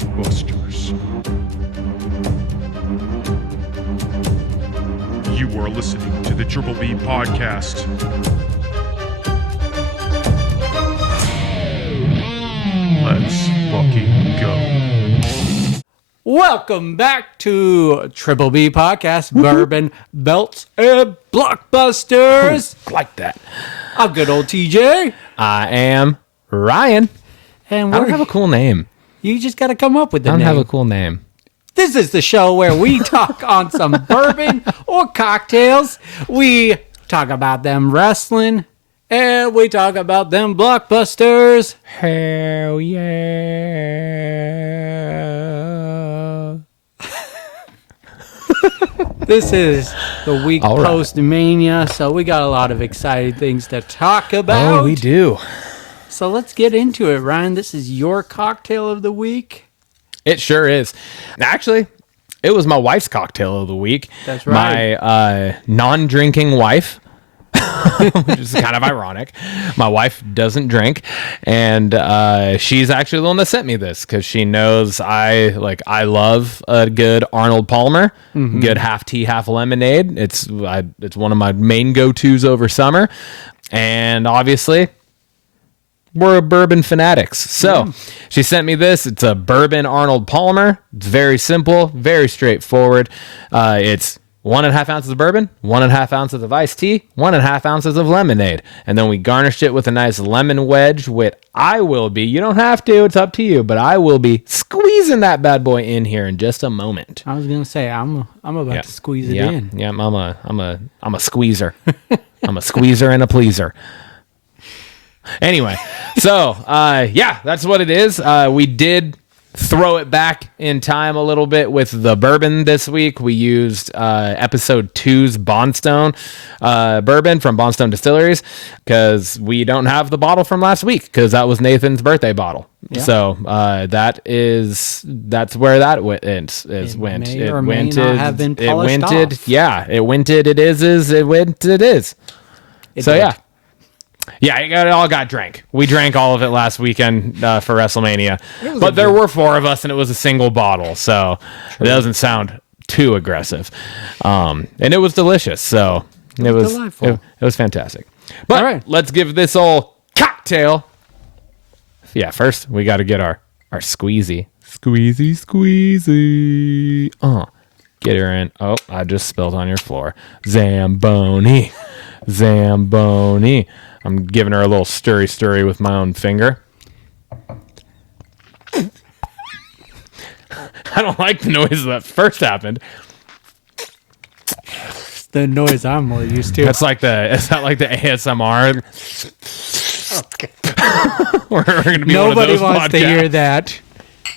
Blockbusters. You are listening to the Triple B Podcast. Let's fucking go. Welcome back to Triple B Podcast, Bourbon, Belts, and Blockbusters. Like that. I'm good old TJ. I am Ryan. And I don't have a cool name. You just got to come up with the I don't name. have a cool name. This is the show where we talk on some bourbon or cocktails. We talk about them wrestling, and we talk about them blockbusters. Hell yeah. This is the week All right. post-Mania, so we got a lot of exciting things to talk about. Oh, we do. So let's get into it, Ryan. This is your cocktail of the week. It sure is. Actually, it was my wife's cocktail of the week. That's right. My non-drinking wife, which is kind of ironic. My wife doesn't drink, and she's actually the one that sent me this because she knows I love a good Arnold Palmer, good half tea, half lemonade. It's one of my main go-tos over summer, and obviously we're bourbon fanatics. So she sent me this. It's a bourbon Arnold Palmer. It's very simple, very straightforward. It's 1.5 ounces of bourbon, 1.5 ounces of iced tea, 1.5 ounces of lemonade. And then we garnished it with a nice lemon wedge, which I will be, you don't have to, it's up to you, but I will be squeezing that bad boy in here in just a moment. I was gonna say I'm about to squeeze it in. Yeah, I'm a squeezer. I'm a squeezer and a pleaser. Anyway, so that's what it is. We did throw it back in time a little bit with the bourbon this week. We used episode 2's Bondstone bourbon from Bondstone Distilleries because we don't have the bottle from last week because that was Nathan's birthday bottle. Yeah. So that's where that went. It may or may not have been polished off. Yeah, it winted. It is. It went. It is. So yeah. Yeah, it all got drank. We drank all of it last weekend for WrestleMania. But there were 4 of us, and it was a single bottle, so it doesn't sound too aggressive. And it was delicious, so it was delightful. It was fantastic. But all right, let's give this old cocktail. Yeah, first we got to get our squeezy. Squeezy. Get her in. Oh, I just spilled on your floor. Zamboni. I'm giving her a little stirry with my own finger. I don't like the noise that first happened. The noise I'm more used to. Is that like the ASMR? Okay. We're gonna be Nobody one of those wants podcasts. to hear that.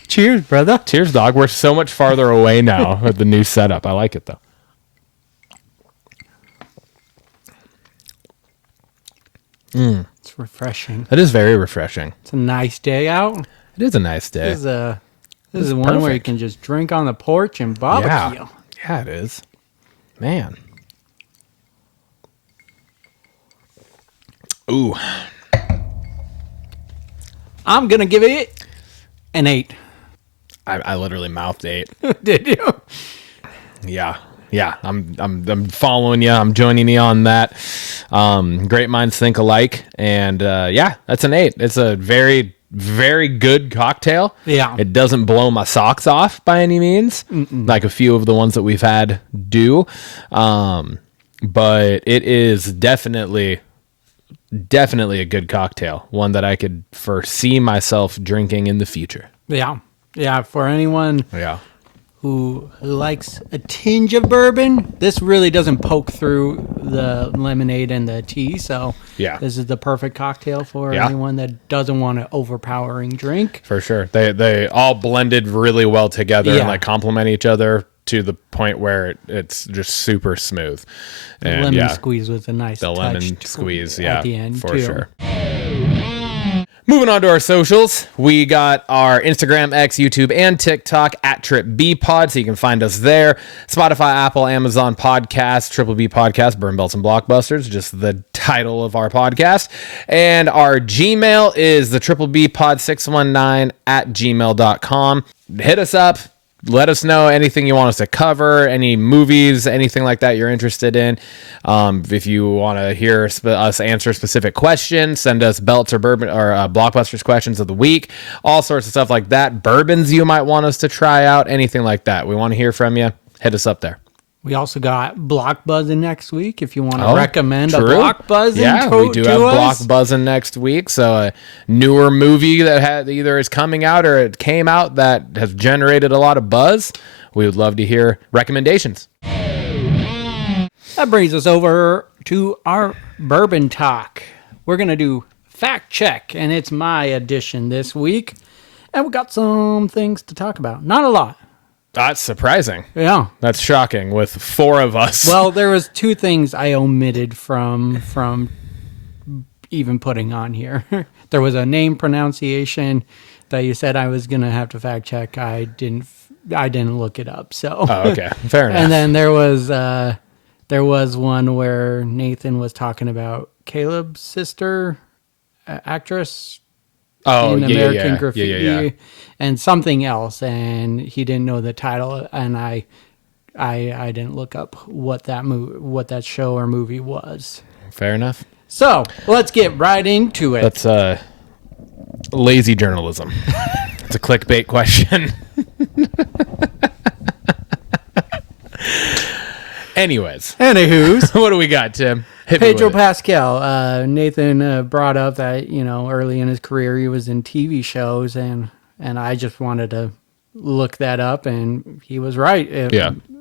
Cheers, brother. Cheers, dog. We're so much farther away now with the new setup. I like it though. It's refreshing. It is very refreshing. It's a nice day out. It is a nice day. This is one where you can just drink on the porch and barbecue. Yeah, it is. Man. Ooh. I'm gonna give it an 8. I literally mouthed 8. Did you? Yeah. I'm following you. I'm joining you on that. Great minds think alike, and that's an 8. It's a very, very good cocktail. Yeah, it doesn't blow my socks off by any means, like a few of the ones that we've had do. But it is definitely a good cocktail. One that I could foresee myself drinking in the future. Yeah. For anyone. Yeah. Who likes a tinge of bourbon, this really doesn't poke through the lemonade and the tea, so this is the perfect cocktail for anyone that doesn't want an overpowering drink. For sure. They all blended really well together and complement each other to the point where it's just super smooth. And lemon squeeze was a nice touch lemon squeeze, at the end for too. sure. Moving on to our socials, we got our Instagram, X, YouTube, and TikTok at Trip B Pod, so you can find us there. Spotify, Apple, Amazon Podcast, Triple B Podcast, Burn Belts and Blockbusters, just the title of our podcast. And our Gmail is the Triple B Pod 619 at gmail.com. Hit us up. Let us know anything you want us to cover, any movies, anything like that you're interested in. If you want to hear us answer specific questions, send us belts or bourbon or Blockbusters questions of the week, all sorts of stuff like that. Bourbons you might want us to try out, anything like that. We want to hear from you. Hit us up there. We also got Block Buzzing next week if you want to recommend a Block Buzzing we do have Block Buzzing next week. So a newer movie that either is coming out or it came out that has generated a lot of buzz. We would love to hear recommendations. That brings us over to our Bourbon Talk. We're going to do Fact Check, and it's my edition this week. And we got some things to talk about. Not a lot. That's surprising. Yeah. That's shocking with 4 of us. Well, there was 2 things I omitted from even putting on here. There was a name pronunciation that you said I was going to have to fact check. I didn't look it up. So. Oh, okay. Fair enough. And then there was one where Nathan was talking about Caleb's sister, actress. In American Graffiti and something else, and he didn't know the title, and I didn't look up what that show or movie was. Fair enough. So let's get right into it. That's lazy journalism. It's a clickbait question. Anywho's, what do we got, Tim? Pedro Pascal. Nathan brought up that early in his career he was in TV shows, and I just wanted to look that up, and he was right.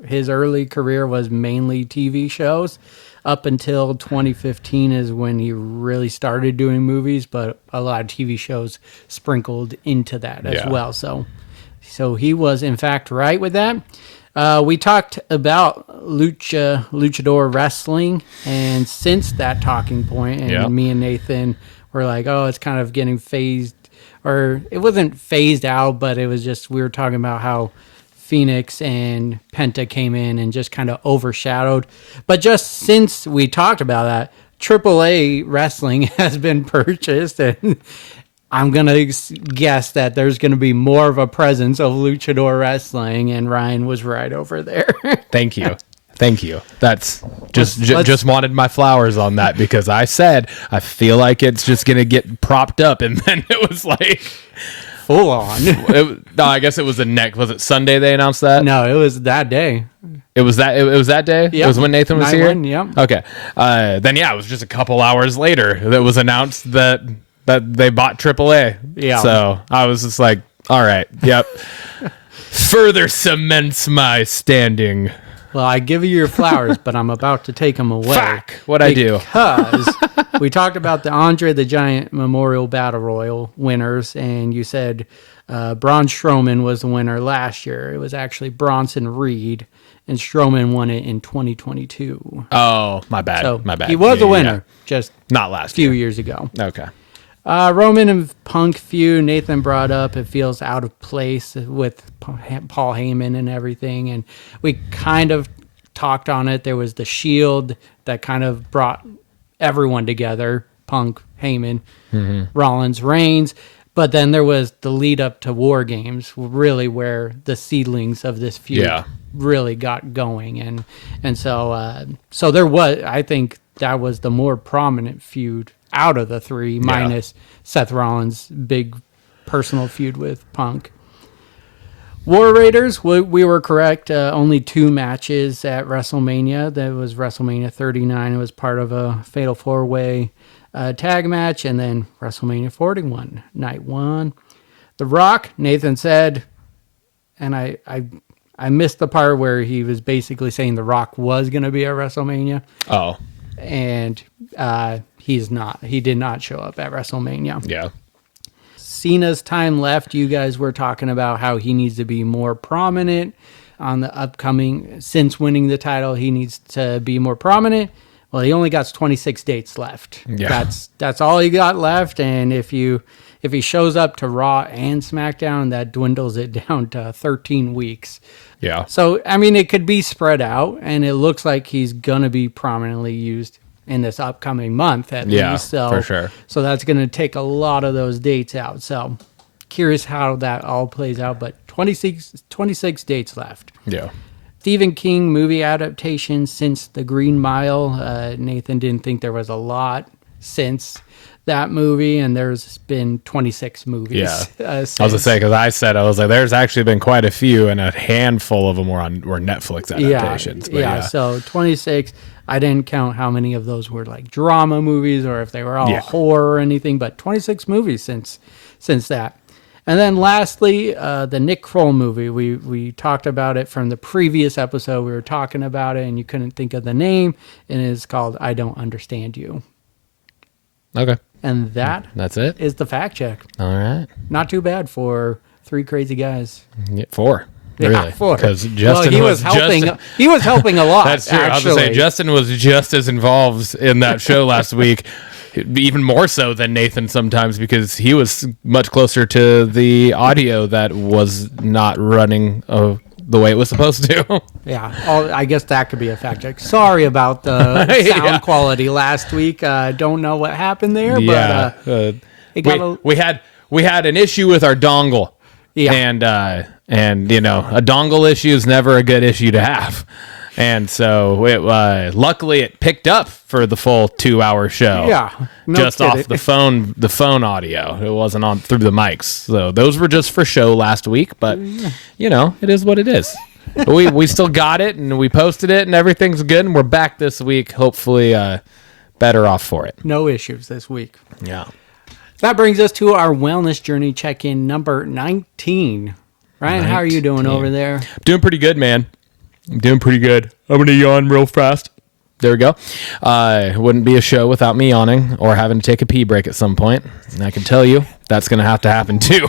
His early career was mainly TV shows. Up until 2015 is when he really started doing movies, but a lot of TV shows sprinkled into that as well. So he was in fact right with that. We talked about luchador wrestling, and since that talking point, and me and Nathan were like, oh, it's kind of getting phased, or it wasn't phased out, but it was just, we were talking about how Phoenix and Penta came in and just kind of overshadowed. But just since we talked about that, AAA wrestling has been purchased, and I'm going to guess that there's going to be more of a presence of luchador wrestling, and Ryan was right over there. Thank you. That's just wanted my flowers on that, because I said, I feel like it's just going to get propped up, and then it was like full on. No, I guess it was was it Sunday they announced that? No, it was that day. It was that day? Yep. It was when Nathan was here? Yep. Okay. Then it was just a couple hours later that was announced that they bought AAA. Yeah. So I was just like, all right, yep. Further cements my standing. Well, I give you your flowers, but I'm about to take them away. Fuck, what'd I do? Because we talked about the Andre the Giant Memorial Battle Royal winners, and you said Braun Strowman was the winner last year. It was actually Bronson Reed, and Strowman won it in 2022. Oh, my bad. So my bad. He was a winner, just not last few years ago. Okay. Roman and Punk feud, Nathan brought up, it feels out of place with Paul Heyman and everything, and we kind of talked on it. There was the Shield that kind of brought everyone together, Punk, Heyman, Rollins, Reigns, but then there was the lead up to War Games, really where the seedlings of this feud really got going, and so there was, I think that was the more prominent feud out of the 3, minus Seth Rollins' big personal feud with Punk. War Raiders, we were correct. Only 2 matches at WrestleMania. That was WrestleMania 39. It was part of a Fatal 4-Way tag match. And then WrestleMania 41, night 1. The Rock, Nathan said, and I missed the part where he was basically saying The Rock was going to be at WrestleMania. Oh. And he's not. He did not show up at WrestleMania. Yeah. Cena's time left. You guys were talking about how he needs to be more prominent on the upcoming. Since winning the title, he needs to be more prominent. Well, he only got 26 dates left. Yeah. That's all he got left. And if he shows up to Raw and SmackDown, that dwindles it down to 13 weeks. Yeah. So, I mean, it could be spread out, and it looks like he's going to be prominently used in this upcoming month at least. So, for sure. So that's going to take a lot of those dates out. So curious how that all plays out, but 26 dates left. Yeah. Stephen King movie adaptation since The Green Mile. Nathan didn't think there was a lot since that movie, and there's been 26 movies. Yeah, I was gonna say, because I was like, there's actually been quite a few, and a handful of them were Netflix adaptations. Yeah, so 26. I didn't count how many of those were like drama movies or if they were all horror or anything, but 26 movies since that. And then lastly, the Nick Kroll movie. We talked about it from the previous episode. We were talking about it, and you couldn't think of the name, and it's called I Don't Understand You. Okay. And that's it. Is the fact check. All right. Not too bad for three crazy guys. Yeah, 4. Yeah, really? 4. Because Justin he was helping. He was helping a lot. That's true. Actually. I was gonna say Justin was just as involved in that show last week, even more so than Nathan sometimes, because he was much closer to the audio that was not running the way it was supposed to. Yeah, I guess that could be a fact check. Sorry about the sound quality last week. Don't know what happened there, but we had an issue with our dongle. Yeah, and you know, a dongle issue is never a good issue to have. And so luckily it picked up for the full 2-hour show. Yeah, just off the phone audio. It wasn't on through the mics. So those were just for show last week, but you know, it is what it is. But we still got it, and we posted it, and everything's good, and we're back this week, hopefully better off for it. No issues this week. Yeah. That brings us to our wellness journey check-in number 19. Ryan, how are you doing over there? Doing pretty good, man. I'm doing pretty good. I'm going to yawn real fast. There we go. Wouldn't be a show without me yawning or having to take a pee break at some point. And I can tell you that's going to have to happen too.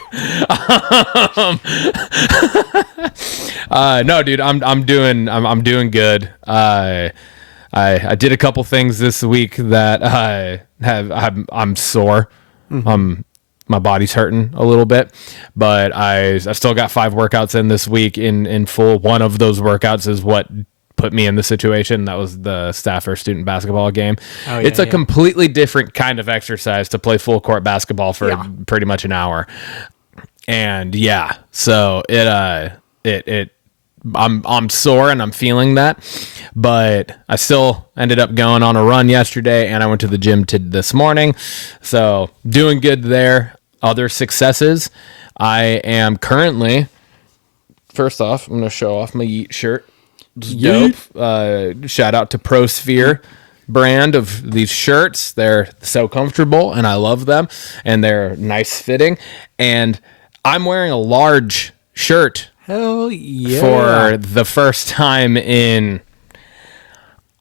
No, dude, I'm doing good. I did a couple things this week that I'm sore. Mm-hmm. My body's hurting a little bit, but I still got 5 workouts in this week in full. One of those workouts is what put me in the situation. That was the Stafford student basketball game. Oh, yeah, it's a completely different kind of exercise to play full court basketball for pretty much an hour. And so I'm sore and I'm feeling that, but I still ended up going on a run yesterday, and I went to the gym this morning. So doing good there. Other successes. I am currently, first off, I'm going to show off my Yeet shirt. It's dope. Shout out to ProSphere brand of these shirts. They're so comfortable and I love them, and they're nice fitting. And I'm wearing a large shirt. Hell yeah. For the first time in,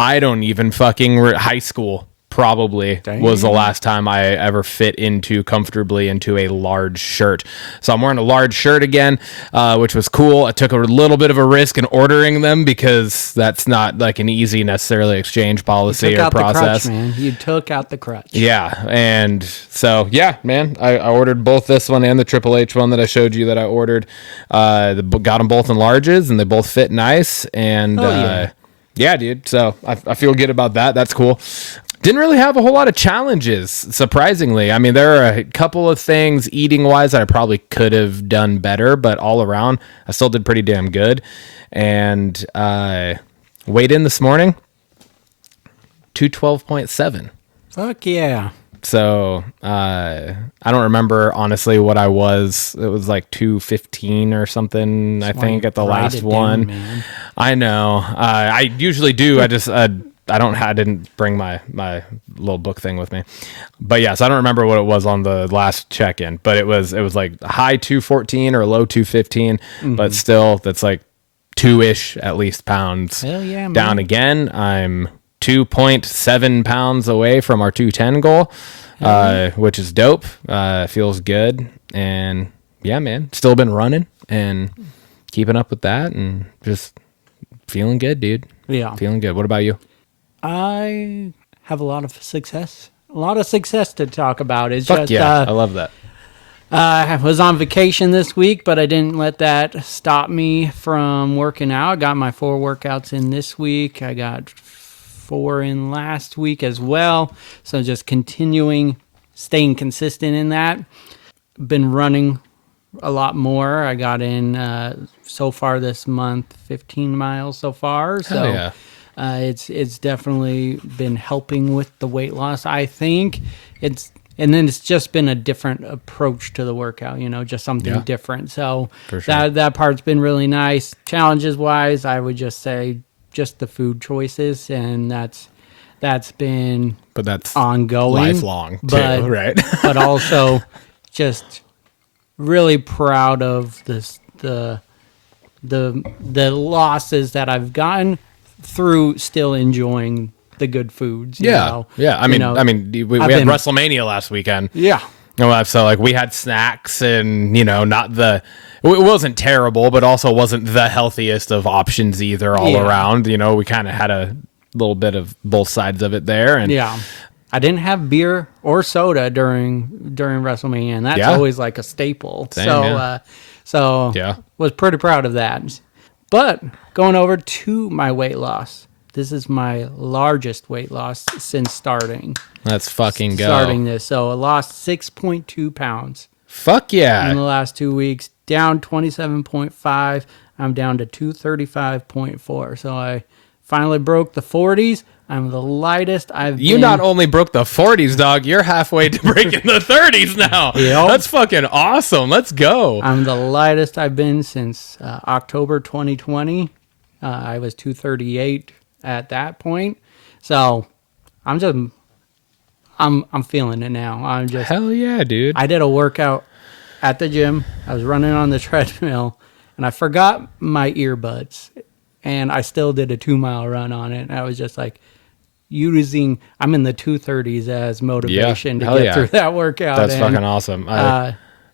I don't even fucking high school, probably. Dang. Was the last time I ever fit comfortably into a large shirt. So I'm wearing a large shirt again, which was cool. I took a little bit of a risk in ordering them because that's not like an easy necessarily exchange policy or process. The crutch, man. You took out the crutch. Yeah. And so, man, I ordered both this one and the Triple H one that I showed you that I ordered. Got them both in larges, and they both fit nice. And yeah, dude. So I feel good about that. That's cool. Didn't really have a whole lot of challenges, surprisingly. I mean, there are a couple of things eating-wise that I probably could have done better, but all around, I still did pretty damn good. And weighed in this morning, 212.7. Fuck yeah. So I don't remember, honestly, what I was. It was like 215 or something, that's I think, at the last one. Down, I know. I usually do. I just... I didn't bring my little book thing with me, but yes, I don't remember what it was on the last check-in, but it was like high 214 or low 215, but still that's like 2-ish at least pounds. Hell yeah, man. Down again. I'm 2.7 pounds away from our 210 goal, which is dope. Feels good. And yeah, man, still been running and keeping up with that and just feeling good, dude. Yeah. Feeling good. What about you? I have a lot of success. A lot of success to talk about. It's Fuck just, yeah, I love that. I was on vacation this week, but I didn't let that stop me from working out. I got my 4 workouts in this week. I got 4 in last week as well. So just staying consistent in that. Been running a lot more. I got in so far this month 15 miles so far. So yeah. It's definitely been helping with the weight loss. I think and then it's just been a different approach to the workout, just something different. So For sure. that part's been really nice. Challenges wise, I would just say just the food choices, and that's been ongoing, lifelong too, right? But also just really proud of the losses that I've gotten through still enjoying the good foods. Yeah. We had WrestleMania last weekend. Yeah. So like we had snacks and, it wasn't terrible, but also wasn't the healthiest of options either all around. We kind of had a little bit of both sides of it there. And I didn't have beer or soda during WrestleMania, and that's always like a staple. Same, Was pretty proud of that. But going over to my weight loss. This is my largest weight loss since starting. Let's fucking go. Starting this. So I lost 6.2 pounds. Fuck yeah. In the last 2 weeks. Down 27.5. I'm down to 235.4. So I finally broke the 40s. I'm the lightest I've been. You not only broke the 40s, dog, you're halfway to breaking the 30s now. Yep. That's fucking awesome. Let's go. I'm the lightest I've been since October 2020. I was 238 at that point. So I'm feeling it now. I'm just hell yeah, dude. I did a workout at the gym. I was running on the treadmill and I forgot my earbuds, and I still did a 2-mile run on it. And I was just like I'm in the 230s as motivation to get through that workout. That's fucking awesome.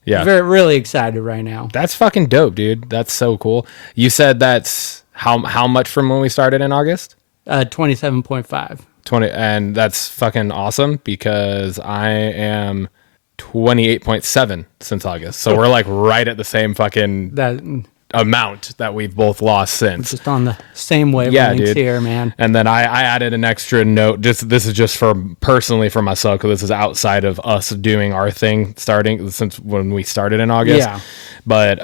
Really excited right now. That's fucking dope, dude. That's so cool. You said that's how much from when we started in August? 27.5. 20, and that's fucking awesome because I am 28.7 since August. So we're like right at the same fucking amount that we've both lost since. Just on the same wavelengths here, man. And then I added an extra note. This is just personally for myself, because this is outside of us doing our thing starting since when we started in August. Yeah. But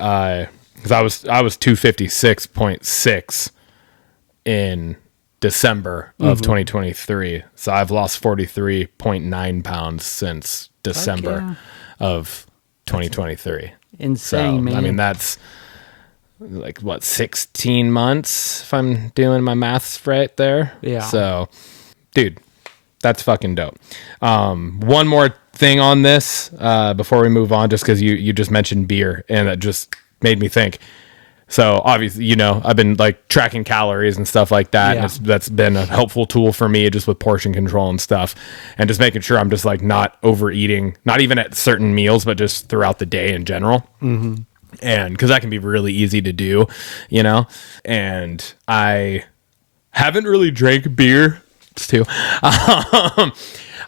because I was 256.6 in December of 2023. So I've lost 43.9 pounds since December of 2023. Insane, man. I mean, that's like, 16 months if I'm doing my maths right there. Yeah. So, dude, that's fucking dope. One more thing on this before we move on, just because you just mentioned beer, and that just made me think. So obviously, I've been like tracking calories and stuff like that. Yeah. And that's been a helpful tool for me, just with portion control and stuff, and just making sure I'm just like not overeating, not even at certain meals, but just throughout the day in general. Mm-hmm. And because that can be really easy to do, and I haven't really drank beer. It's too. I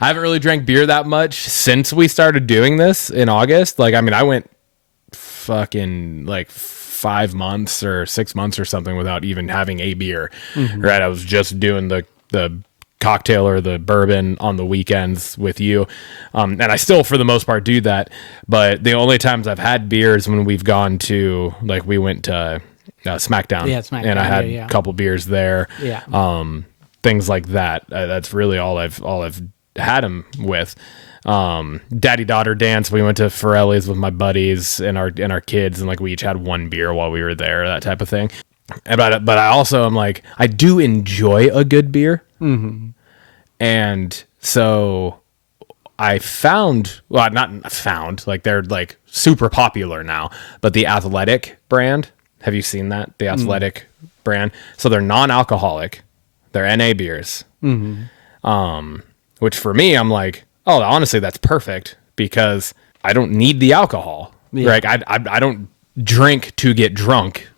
haven't really drank beer that much since we started doing this in August. Like, I mean, I went fucking like 5 months or 6 months or something without even having a beer. Mm-hmm. Right. I was just doing the cocktail or the bourbon on the weekends with you. And I still, for the most part, do that. But the only times I've had beers when we've gone to, like, we went to SmackDown. Yeah, SmackDown. And I had a couple beers there. Yeah. Things like that. That's really all I've had them with. Daddy daughter dance, we went to Forelli's with my buddies and our kids, and like we each had one beer while we were there, that type of thing. But I also am like, I do enjoy a good beer. Mm-hmm. And so I found, well, not found, like they're like super popular now, but the Athletic brand, have you seen that? The Athletic brand. So they're non-alcoholic, they're NA beers. Mm-hmm. Which for me, I'm like, oh, honestly, that's perfect because I don't need the alcohol. Yeah. Like I don't drink to get drunk.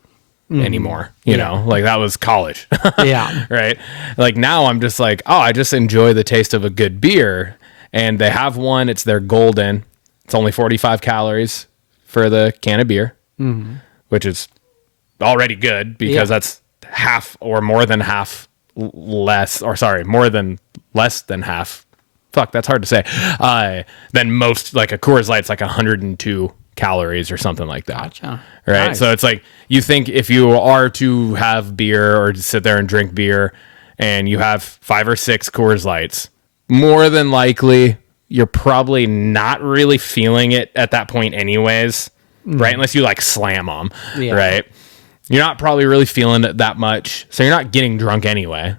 anymore. You know, like that was college. Yeah. Right. Like now I'm just like, oh, I just enjoy the taste of a good beer. And they have one, it's their golden. It's only 45 calories for the can of beer, which is already good because that's half or more than half less, or sorry, more than less than half. Fuck, that's hard to say. Than most, like a Coors Light's like 102 calories or something like that. Gotcha. Right. Nice. So it's like, you think if you are to have beer or to sit there and drink beer and you have 5 or 6 Coors Lights, more than likely you're probably not really feeling it at that point anyways, right? Unless you like slam them, right? You're not probably really feeling it that much. So you're not getting drunk anyway.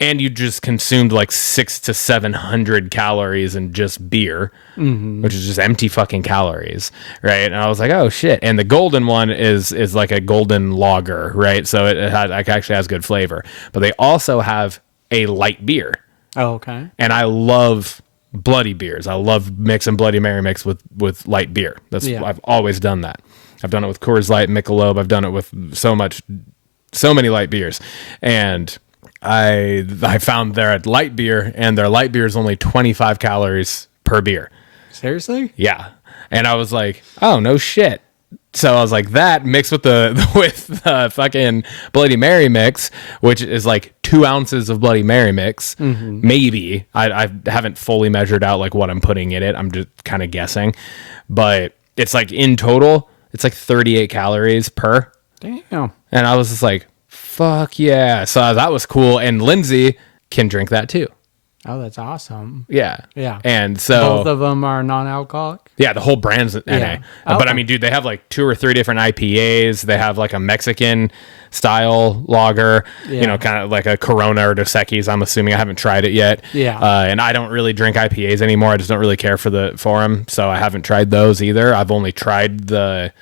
And you just consumed like 600 to 700 calories in just beer, which is just empty fucking calories, right? And I was like, oh shit. And the golden one is like a golden lager, right? So it actually has good flavor. But they also have a light beer. Oh, okay. And I love bloody beers. I love mixing Bloody Mary mix with light beer. I've always done that. I've done it with Coors Light, Michelob. I've done it with so many light beers. And I found their light beer, and their light beer is only 25 calories per beer. Seriously? Yeah. And I was like, oh, no shit. So I was like, that mixed with the fucking Bloody Mary mix, which is like 2 ounces of Bloody Mary mix, maybe. I haven't fully measured out like what I'm putting in it. I'm just kind of guessing, but it's like in total, it's like 38 calories per. Damn. And I was just like, fuck yeah. So that was cool. And Lindsay can drink that too. Oh, that's awesome. Yeah. Yeah. And so both of them are non-alcoholic? Yeah, the whole brand's NA. Yeah. But I mean, dude, they have like 2 or 3 different IPAs. They have like a Mexican style lager, you know, kind of like a Corona or Dos Equis. I'm assuming. I haven't tried it yet. Yeah. And I don't really drink IPAs anymore. I just don't really care for them. So I haven't tried those either. I've only tried the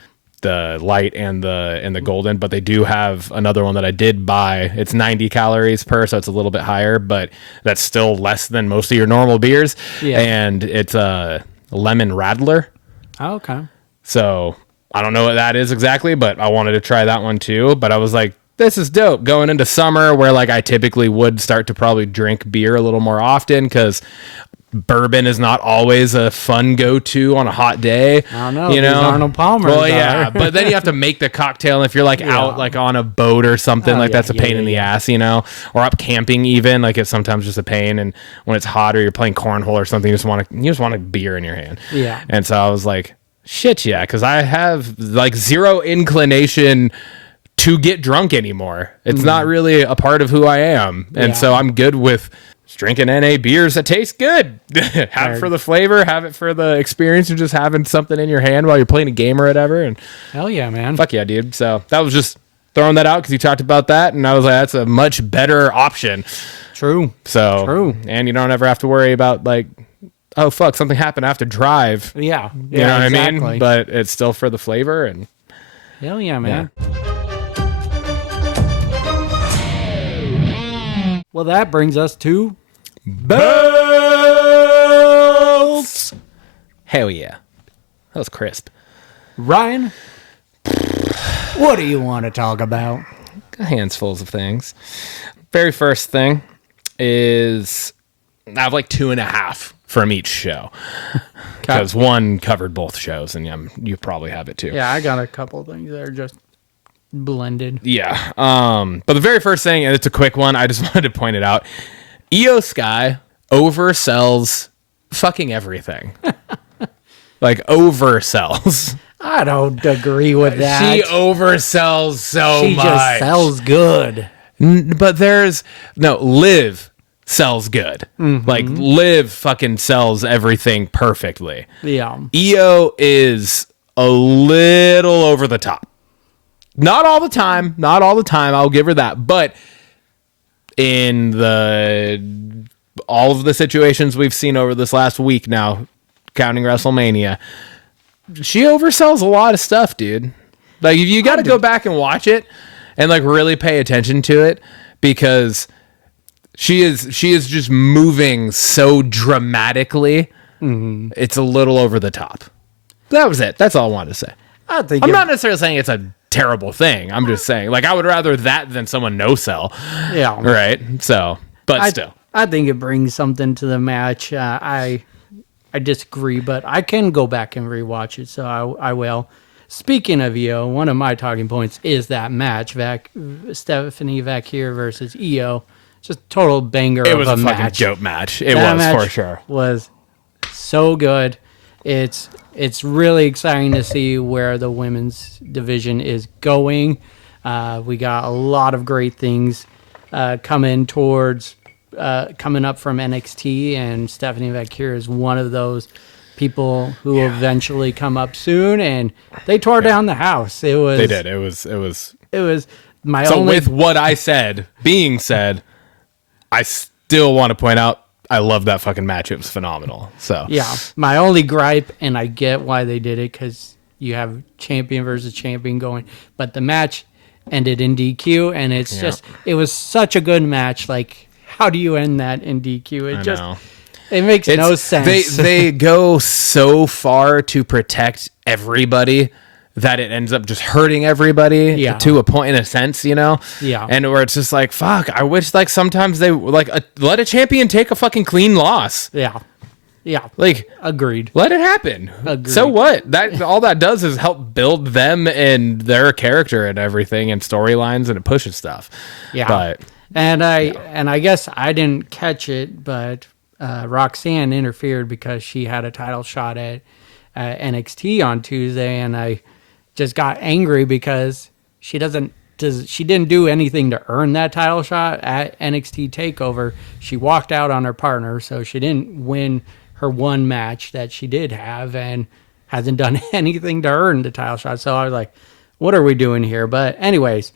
light and the golden, but they do have another one that I did buy. It's 90 calories per, so it's a little bit higher, but that's still less than most of your normal beers. Yeah. And it's a lemon radler. Oh, okay. So I don't know what that is exactly, but I wanted to try that one too. But I was like, this is dope going into summer where like I typically would start to probably drink beer a little more often because bourbon is not always a fun go-to on a hot day. I don't know. You know, Arnold Palmer. Well, yeah, but then you have to make the cocktail. And if you're like out like on a boat or something, that's a pain in the ass, you know, or up camping even. Like it's sometimes just a pain. And when it's hot or you're playing cornhole or something, you just want a beer in your hand. Yeah. And so I was like, shit, yeah, because I have like zero inclination to get drunk anymore. It's not really a part of who I am. And so I'm good with drinking NA beers that taste good. Have it for the flavor, have it for the experience of just having something in your hand while you're playing a game or whatever. And hell yeah, man. Fuck yeah, dude. So that was just throwing that out because you talked about that, and I was like, that's a much better option. True. So true. And you don't ever have to worry about like, oh fuck, something happened, I have to drive. Yeah. You know what I mean? But it's still for the flavor. And hell yeah, man. Well, that brings us to belts. Hell yeah. That was crisp. Ryan, what do you want to talk about? Handsfuls of things. Very first thing is I have like 2.5 from each show. Because one covered both shows, and you probably have it too. Yeah, I got a couple of things that are just blended. Yeah. But the very first thing, and it's a quick one, I just wanted to point it out. EO Sky oversells fucking everything. Like oversells. I don't agree with that. She oversells so much. She just sells good. But Liv sells good. Like Liv fucking sells everything perfectly. Yeah. EO is a little over the top. Not all the time. I'll give her that. But in all of the situations we've seen over this last week now, counting WrestleMania, she oversells a lot of stuff, dude. Like, you got to go back and watch it and like really pay attention to it because she is just moving so dramatically. It's a little over the top. That was it. That's all I wanted to say. I'm not necessarily saying it's a terrible thing. I'm just saying, like, I would rather that than someone no sell. Yeah. Right. So, but still, I think it brings something to the match. I disagree, but I can go back and rewatch it, so I will. Speaking of Io, one of my talking points is that match, Stephanie Vacquier versus Io. Just total banger of a match. It was a fucking dope match. It was, for sure. Was so good. It's really exciting to see where the women's division is going. We got a lot of great things coming up from NXT, and Stephanie Vacquier is one of those people who will eventually come up soon, and they tore down the house. They did. It was my so only... with what I said being said, I still want to point out I love that fucking match. It was phenomenal. So yeah, my only gripe, and I get why they did it, because you have champion versus champion going, but the match ended in DQ, and it's it was such a good match. Like, how do you end that in DQ? It makes no sense. They go so far to protect everybody that it ends up just hurting everybody to a point, in a sense, you know? Yeah. And where it's just like, fuck, I wish, like, sometimes they, like, let a champion take a fucking clean loss. Yeah. Yeah. Like, agreed. Let it happen. Agreed. So what? That all that does is help build them and their character and everything and storylines, and it pushes stuff. Yeah. But and I guess I didn't catch it, but Roxanne interfered because she had a title shot at NXT on Tuesday, and I just got angry because she didn't do anything to earn that title shot at NXT TakeOver. She walked out on her partner, so she didn't win her one match that she did have, and hasn't done anything to earn the title shot. So I was like, what are we doing here? But anyways,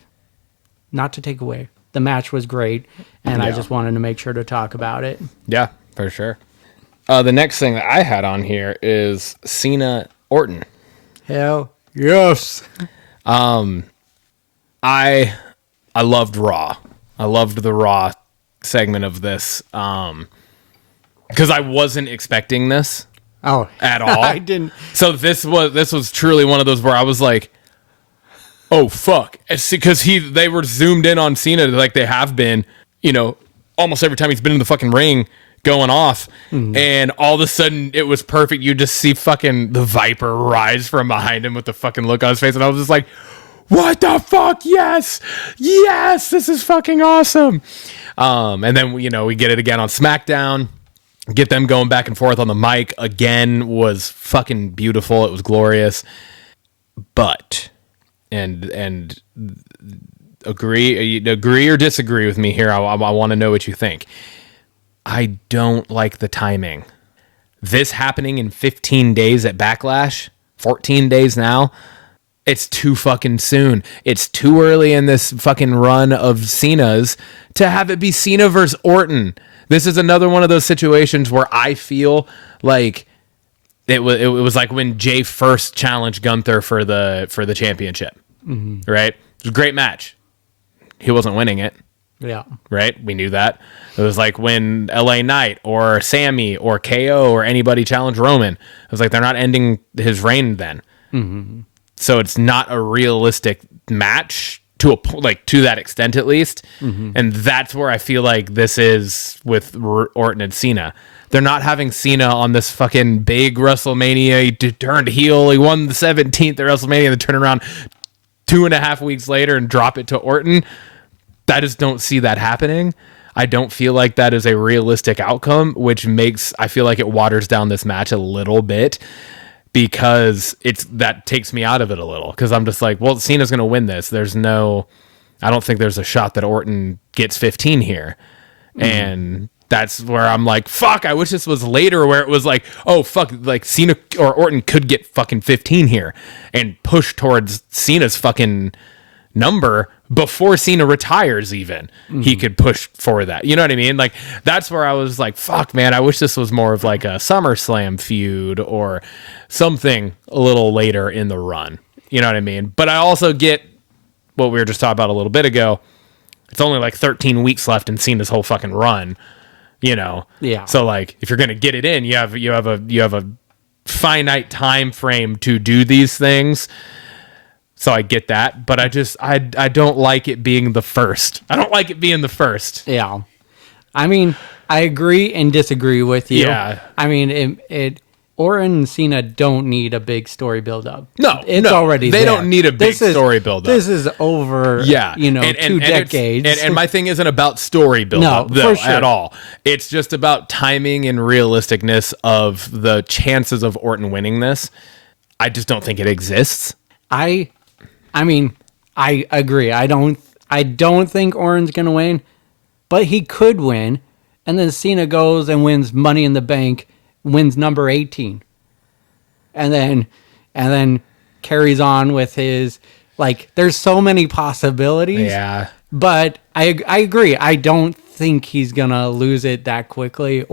not to take away, the match was great, and I just wanted to make sure to talk about it. Yeah, for sure. The next thing that I had on here is Cena Orton. Hell yes. I loved Raw. I loved the Raw segment of this because I wasn't expecting this at all. I didn't. So this was truly one of those where I was like, oh fuck, because they were zoomed in on Cena like they have been, you know, almost every time he's been in the fucking ring going off, and all of a sudden it was perfect. You just see fucking the Viper rise from behind him with the fucking look on his face, and I was just like, what the fuck? Yes, this is fucking awesome. And then, you know, we get it again on SmackDown, get them going back and forth on the mic again, was fucking beautiful. It was glorious. But and agree or disagree with me here. I want to know what you think. I don't like the timing. This happening in 15 days at Backlash, 14 days now. It's too fucking soon. It's too early in this fucking run of Cena's to have it be Cena versus Orton. This is another one of those situations where I feel like it was like when Jay first challenged Gunther for the championship. Mm-hmm. Right? It was a great match. He wasn't winning it. Yeah. Right? We knew that. It was like when LA Knight or Sammy or KO or anybody challenged Roman. It was like they're not ending his reign then. Mm-hmm. So it's not a realistic match to that extent, at least. Mm-hmm. And that's where I feel like this is with Orton and Cena. They're not having Cena on this fucking big WrestleMania. He turned heel. He won the 17th at WrestleMania, and then turn around 2.5 weeks later and drop it to Orton. I just don't see that happening. I don't feel like that is a realistic outcome, which I feel like it waters down this match a little bit, because that takes me out of it a little, because I'm just like, well, Cena's going to win this. I don't think there's a shot that Orton gets 15 here. Mm-hmm. And that's where I'm like, fuck, I wish this was later, where it was like, oh, fuck, like Cena or Orton could get fucking 15 here and push towards Cena's fucking number before Cena retires even. Mm-hmm. He could push for that. You know what I mean? Like, that's where I was like, fuck, man, I wish this was more of like a SummerSlam feud or something a little later in the run. You know what I mean? But I also get what we were just talking about a little bit ago. It's only like 13 weeks left in Cena's whole fucking run, you know? Yeah. So like, if you're going to get it in, you have a finite time frame to do these things. So I get that, but I don't like it being the first. I don't like it being the first. Yeah. I mean, I agree and disagree with you. Yeah. I mean, Orton and Cena don't need a big story build-up. No, it's already they there. don't need a big story build-up. This is over, 2 decades. And my thing isn't about story build-up, though, for sure. at all. It's just about timing and realisticness of the chances of Orton winning this. I just don't think it exists. I mean, I agree. I don't think Orton's going to win, but he could win. And then Cena goes and wins Money in the Bank, wins number 18. And then carries on with his, like, there's so many possibilities. Yeah. But I agree. I don't think he's going to lose it that quickly.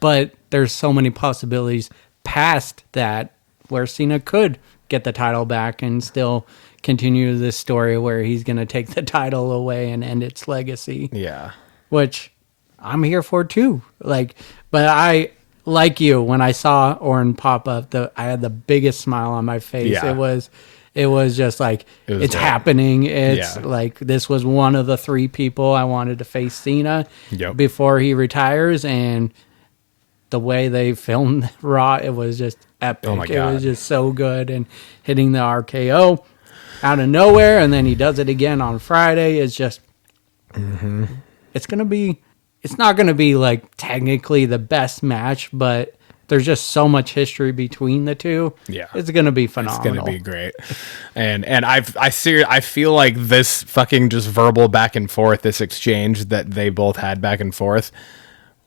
But there's so many possibilities past that where Cena could get the title back and still continue this story where he's going to take the title away and end its legacy. Yeah. Which I'm here for too. But I, like you, when I saw Orton pop up, I had the biggest smile on my face. Yeah. It was just like, it's happening. It's like, this was one of the 3 people I wanted to face Cena before he retires. And the way they filmed Raw, it was just epic. Oh my God. It was just so good. And hitting the RKO out of nowhere, and then he does it again on Friday. It's just, it's not going to be like technically the best match, but there's just so much history between the two. Yeah. It's going to be phenomenal. It's going to be great. And I feel like this fucking just verbal back and forth, this exchange that they both had back and forth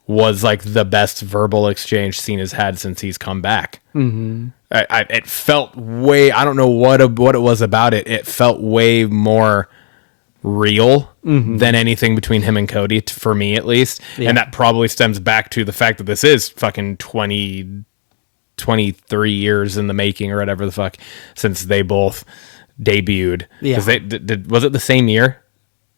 was like the best verbal exchange Cena's had since he's come back. Mm-hmm. It felt way, I don't know what it was about it. It felt way more real than anything between him and Cody, for me at least. Yeah. And that probably stems back to the fact that this is fucking 23 years in the making or whatever the fuck since they both debuted. Yeah. Because was it the same year?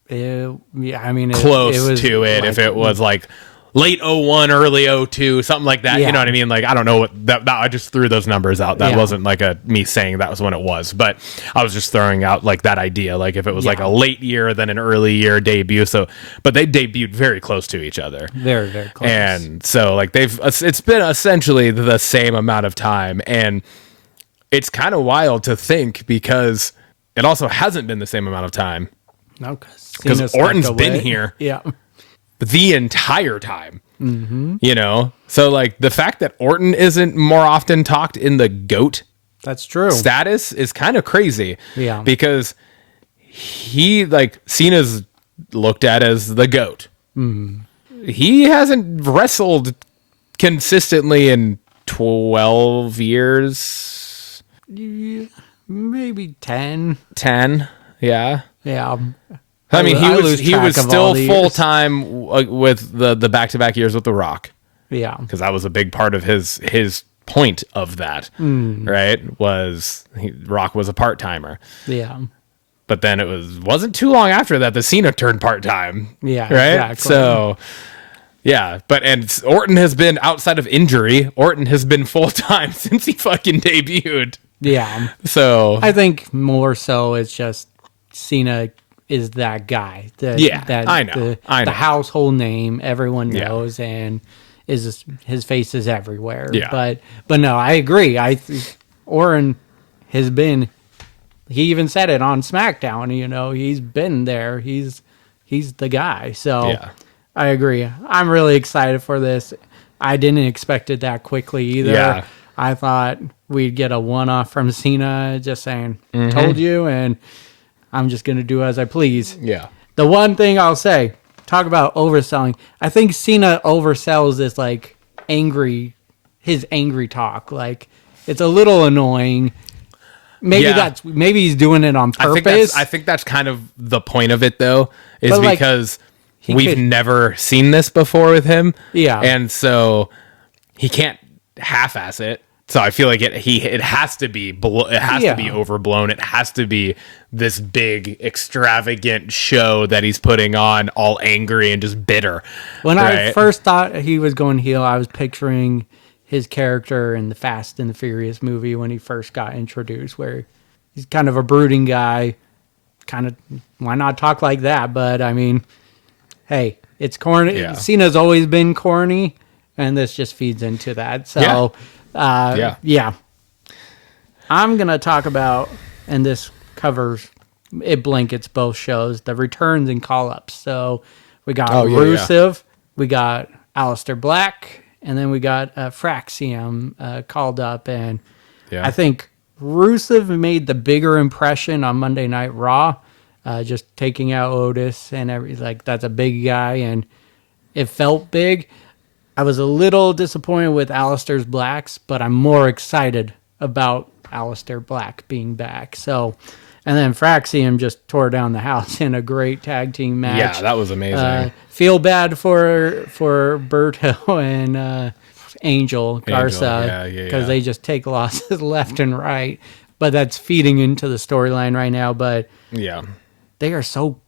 Yeah, I mean, close to it. Like, if it was like late 01, early 02, something like that. Yeah. You know what I mean? Like, I don't know what that I just threw those numbers out. That wasn't like me saying that was when it was, but I was just throwing out like that idea. Like if it was like a late year, then an early year debut. So, but they debuted very close to each other. Very, very close. And so like it's been essentially the same amount of time. And it's kind of wild to think because it also hasn't been the same amount of time. No, because Orton's been here. Yeah. The entire time, you know? So like the fact that Orton isn't more often talked in the GOAT that's true status is kind of crazy. Yeah. Because he, like, Cena's looked at as the GOAT. He hasn't wrestled consistently in 12 years. Yeah, maybe 10. 10, yeah. Yeah. I mean, he was still full time with the back-to-back years with The Rock. Yeah, because that was a big part of his point of that, right? Rock was a part-timer. Yeah, but then wasn't too long after that the Cena turned part-time. Yeah, right. Exactly. So yeah, and Orton has been outside of injury. Orton has been full-time since he fucking debuted. Yeah. So I think more so it's just Cena is that guy. I know. The household name everyone knows, and his face is everywhere. Yeah. But no, I agree. Orton has been. He even said it on SmackDown. You know, he's been there. He's the guy. So I agree. I'm really excited for this. I didn't expect it that quickly either. Yeah. I thought we'd get a one-off from Cena, just saying, "Told you," and I'm just going to do as I please. Yeah. The one thing I'll say, talk about overselling. I think Cena oversells this, like, his angry talk. Like, it's a little annoying. Maybe he's doing it on purpose. I think that's kind of the point of it, though, is because we've never seen this before with him. Yeah. And so he can't half-ass it. So I feel like it has to be to be overblown. It has to be this big extravagant show that he's putting on, all angry and just bitter. When I first thought he was going heel, I was picturing his character in the Fast and the Furious movie when he first got introduced, where he's kind of a brooding guy. Kind of, why not talk like that? But I mean, hey, it's corny. Yeah. Cena's always been corny, and this just feeds into that. So, yeah. I'm gonna talk about, and this covers, it blankets both shows, the returns and call-ups. So we got Rusev, we got Aleister Black, and then we got Fraxium called up, and I think Rusev made the bigger impression on Monday Night Raw, just taking out Otis and everything. Like, that's a big guy, and it felt big. I was a little disappointed with Aleister Black's, but I'm more excited about Aleister Black being back. So, and then Fraxium just tore down the house in a great tag team match. Yeah, that was amazing. Feel bad for Berto and Angel Garza, because they just take losses left and right. But that's feeding into the storyline right now. But they are so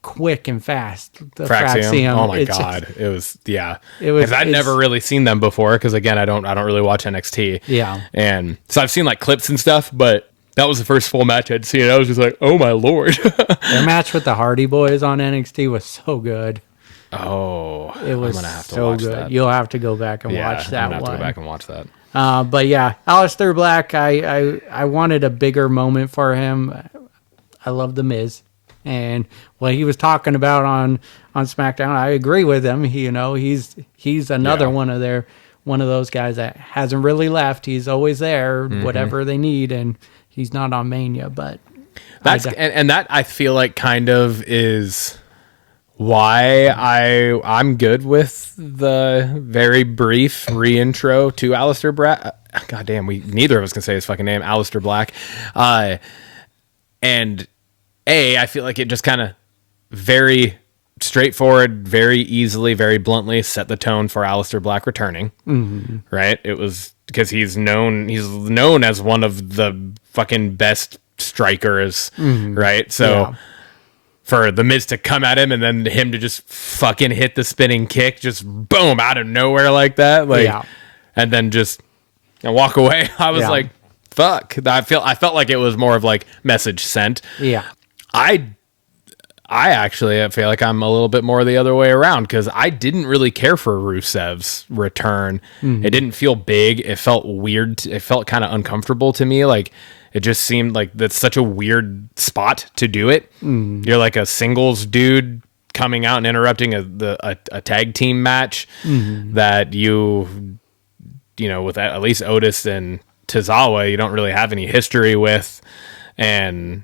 quick and fast. The Fraxium. Oh my god, it was because I'd never really seen them before. Because again, I don't really watch NXT. Yeah, and so I've seen like clips and stuff, but that was the first full match I'd seen. I was just like, oh my lord. Their match with the Hardy Boys on NXT was so good. Oh, it was I'm gonna have to so watch good. that. You'll have to go back and watch that I'm gonna have one. to go back and watch that. But yeah, Aleister Black, I wanted a bigger moment for him. I love The Miz, and what he was talking about on SmackDown, I agree with him. He's another one of those guys that hasn't really left. He's always there, whatever they need, and he's not on Mania. But that I feel like kind of is why I'm good with the very brief reintro to Aleister Black. God damn, neither of us can say his fucking name, Aleister Black. And I feel like it just kind of very straightforward, very easily, very bluntly set the tone for Aleister Black returning. Right? It was because he's known as one of the fucking best strikers, right? So for The Miz to come at him and then him to just fucking hit the spinning kick, just boom, out of nowhere like that, and then just walk away. I was like, fuck. I felt like it was more of like message sent. Yeah. I actually feel like I'm a little bit more the other way around, because I didn't really care for Rusev's return. It didn't feel big. It felt weird. It felt kind of uncomfortable to me. Like, it just seemed like that's such a weird spot to do it. You're like a singles dude coming out and interrupting a tag team match that with at least Otis and Tozawa, you don't really have any history with, and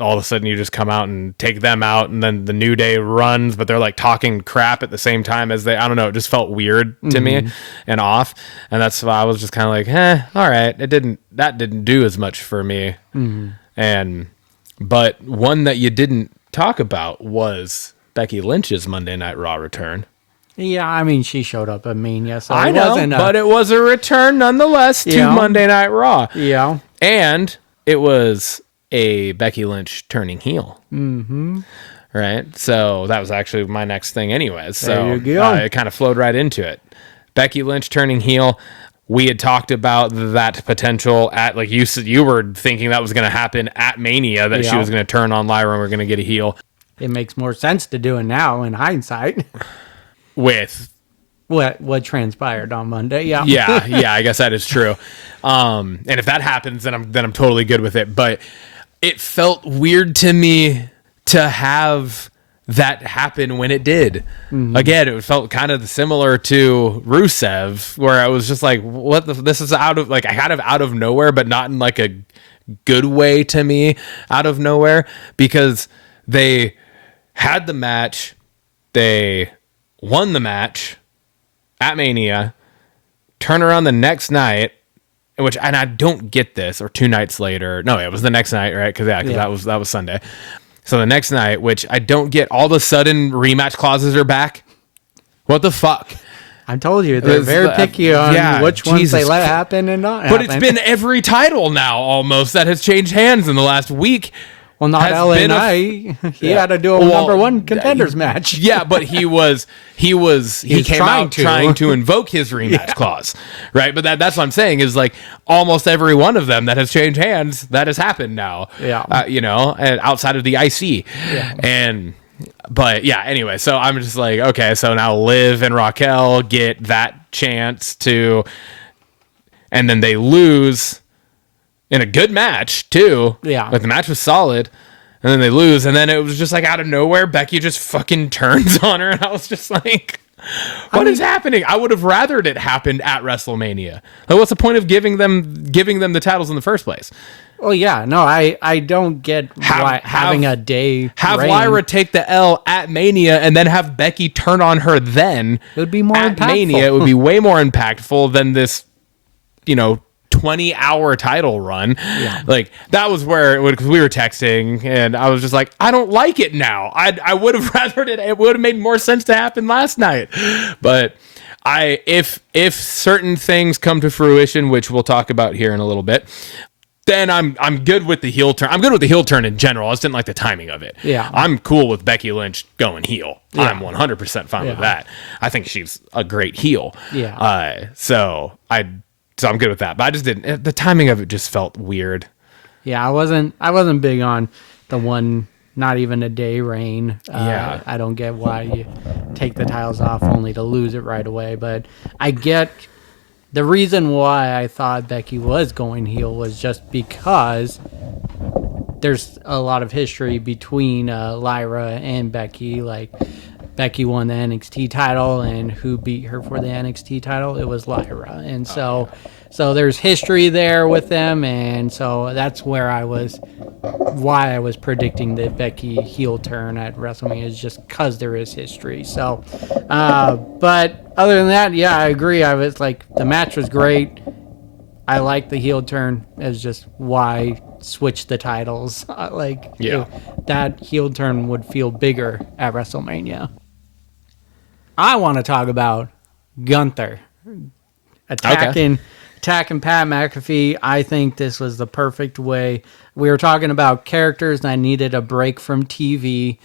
all of a sudden you just come out and take them out, and then the New Day runs, but they're like talking crap at the same time as I don't know, it just felt weird to me and off. And that's why I was just kind of like, all right, that didn't do as much for me. But one that you didn't talk about was Becky Lynch's Monday Night Raw return. Yeah, I mean, she showed up at Mania, so I know, but it was a return nonetheless to Monday Night Raw. Yeah. And it was a Becky Lynch turning heel. Right? So that was actually my next thing anyways. So there you go. It kind of flowed right into it. Becky Lynch turning heel. We had talked about that potential at, like you said, you were thinking that was going to happen at Mania, that she was going to turn on Lyra and we're going to get a heel. It makes more sense to do it now in hindsight. With what transpired on Monday. Yeah, I guess that is true. And if that happens, then I'm totally good with it. But it felt weird to me to have that happen when it did. Again, it felt kind of similar to Rusev, where I was just like, what this is kind of out of nowhere, but not in like a good way to me, out of nowhere, because they had the match, they won the match at Mania, turn around the next night, and I don't get this, or 2 nights later. No, it was the next night, right? Because that was Sunday. So the next night, which I don't get, all of a sudden rematch clauses are back. What the fuck? I told you, they're very picky on which ones they let happen and not happen. But it's been every title now almost that has changed hands in the last week. Well, not LA. He had to do a number one contenders match. Yeah, but he came out trying to invoke his rematch clause, right? But that's what I'm saying is like almost every one of them that has changed hands, that has happened now. Yeah. And outside of the IC. Yeah. But yeah, anyway, so I'm just like, okay, so now Liv and Raquel get that chance to, and then they lose in a good match too. Yeah. Like the match was solid, and then they lose, and then it was just like out of nowhere, Becky just fucking turns on her, and I was just like, what is happening? I would have rathered it happened at WrestleMania. Like, what's the point of giving them the titles in the first place? Well, yeah, no, I don't get having a day. Have reign. Lyra take the L at Mania and then have Becky turn on her then. It would be more at impactful. Mania. It would be way more impactful than this, 20-hour title run. Yeah. Like that was where because we were texting and I was just like, I don't like it now. I would have rathered it. It would have made more sense to happen last night. But if certain things come to fruition, which we'll talk about here in a little bit, then I'm good with the heel turn. I'm good with the heel turn in general. I just didn't like the timing of it. Yeah. I'm cool with Becky Lynch going heel. Yeah. I'm 100% fine with that. I think she's a great heel. Yeah. So I'm good with that. But I just didn't. The timing of it just felt weird. Yeah, I wasn't big on the one, not even a day reign. I don't get why you take the titles off only to lose it right away. But I get. The reason why I thought Becky was going heel was just because there's a lot of history between Lyra and Becky. Like, Becky won the NXT title, and who beat her for the NXT title? It was Lyra. And so there's history there with them, and so that's why I was predicting the Becky heel turn at WrestleMania is just because there is history. So, but other than that, yeah, I agree. I was like, the match was great. I like the heel turn. It's just why switch the titles. That heel turn would feel bigger at WrestleMania. I want to talk about Gunther attacking Pat McAfee. I think this was the perfect way. We were talking about characters, and I needed a break from TV,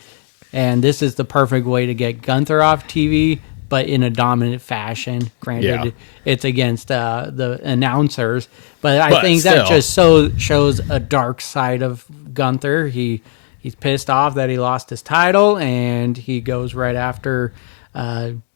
and this is the perfect way to get Gunther off TV, but in a dominant fashion. Granted, it's against the announcers, but I think still, that just shows a dark side of Gunther. He's pissed off that he lost his title, and he goes right after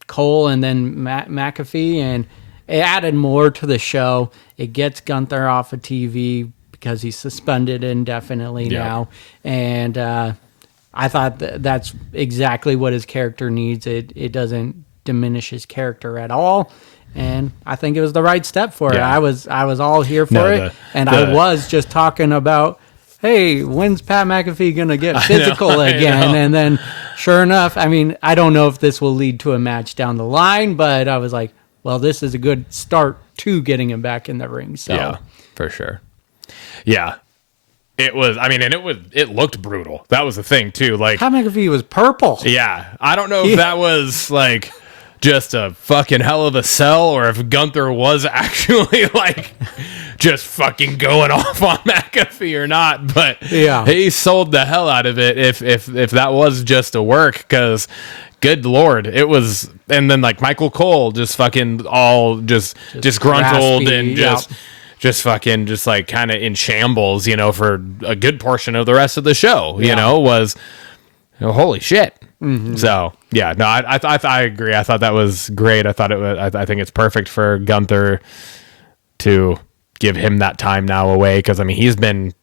Cole and then McAfee, and it added more to the show. It gets Gunther off of TV because he's suspended indefinitely now. And I thought that's exactly what his character needs. It doesn't diminish his character at all. And I think it was the right step for it. I was all here for it. I was just talking about, hey, when's Pat McAfee going to get physical again? And then sure enough, I mean, I don't know if this will lead to a match down the line, but I was like, well, this is a good start to getting him back in the ring. So yeah, for sure. Yeah. It was, I mean, and it looked brutal. That was the thing too. Like, Pat McAfee was purple. Yeah. I don't know if that was like just a fucking hell of a sell or if Gunther was actually like just fucking going off on McAfee or not, but yeah, he sold the hell out of it if that was just a work, because good Lord, it was. And then like Michael Cole just fucking all just disgruntled raspy, and just fucking just like kind of in shambles, for a good portion of the rest of the show, was holy shit. Mm-hmm. So yeah, no, I agree. I thought that was great. I thought it was. I think it's perfect for Gunther to give him that time now away, because I mean he's been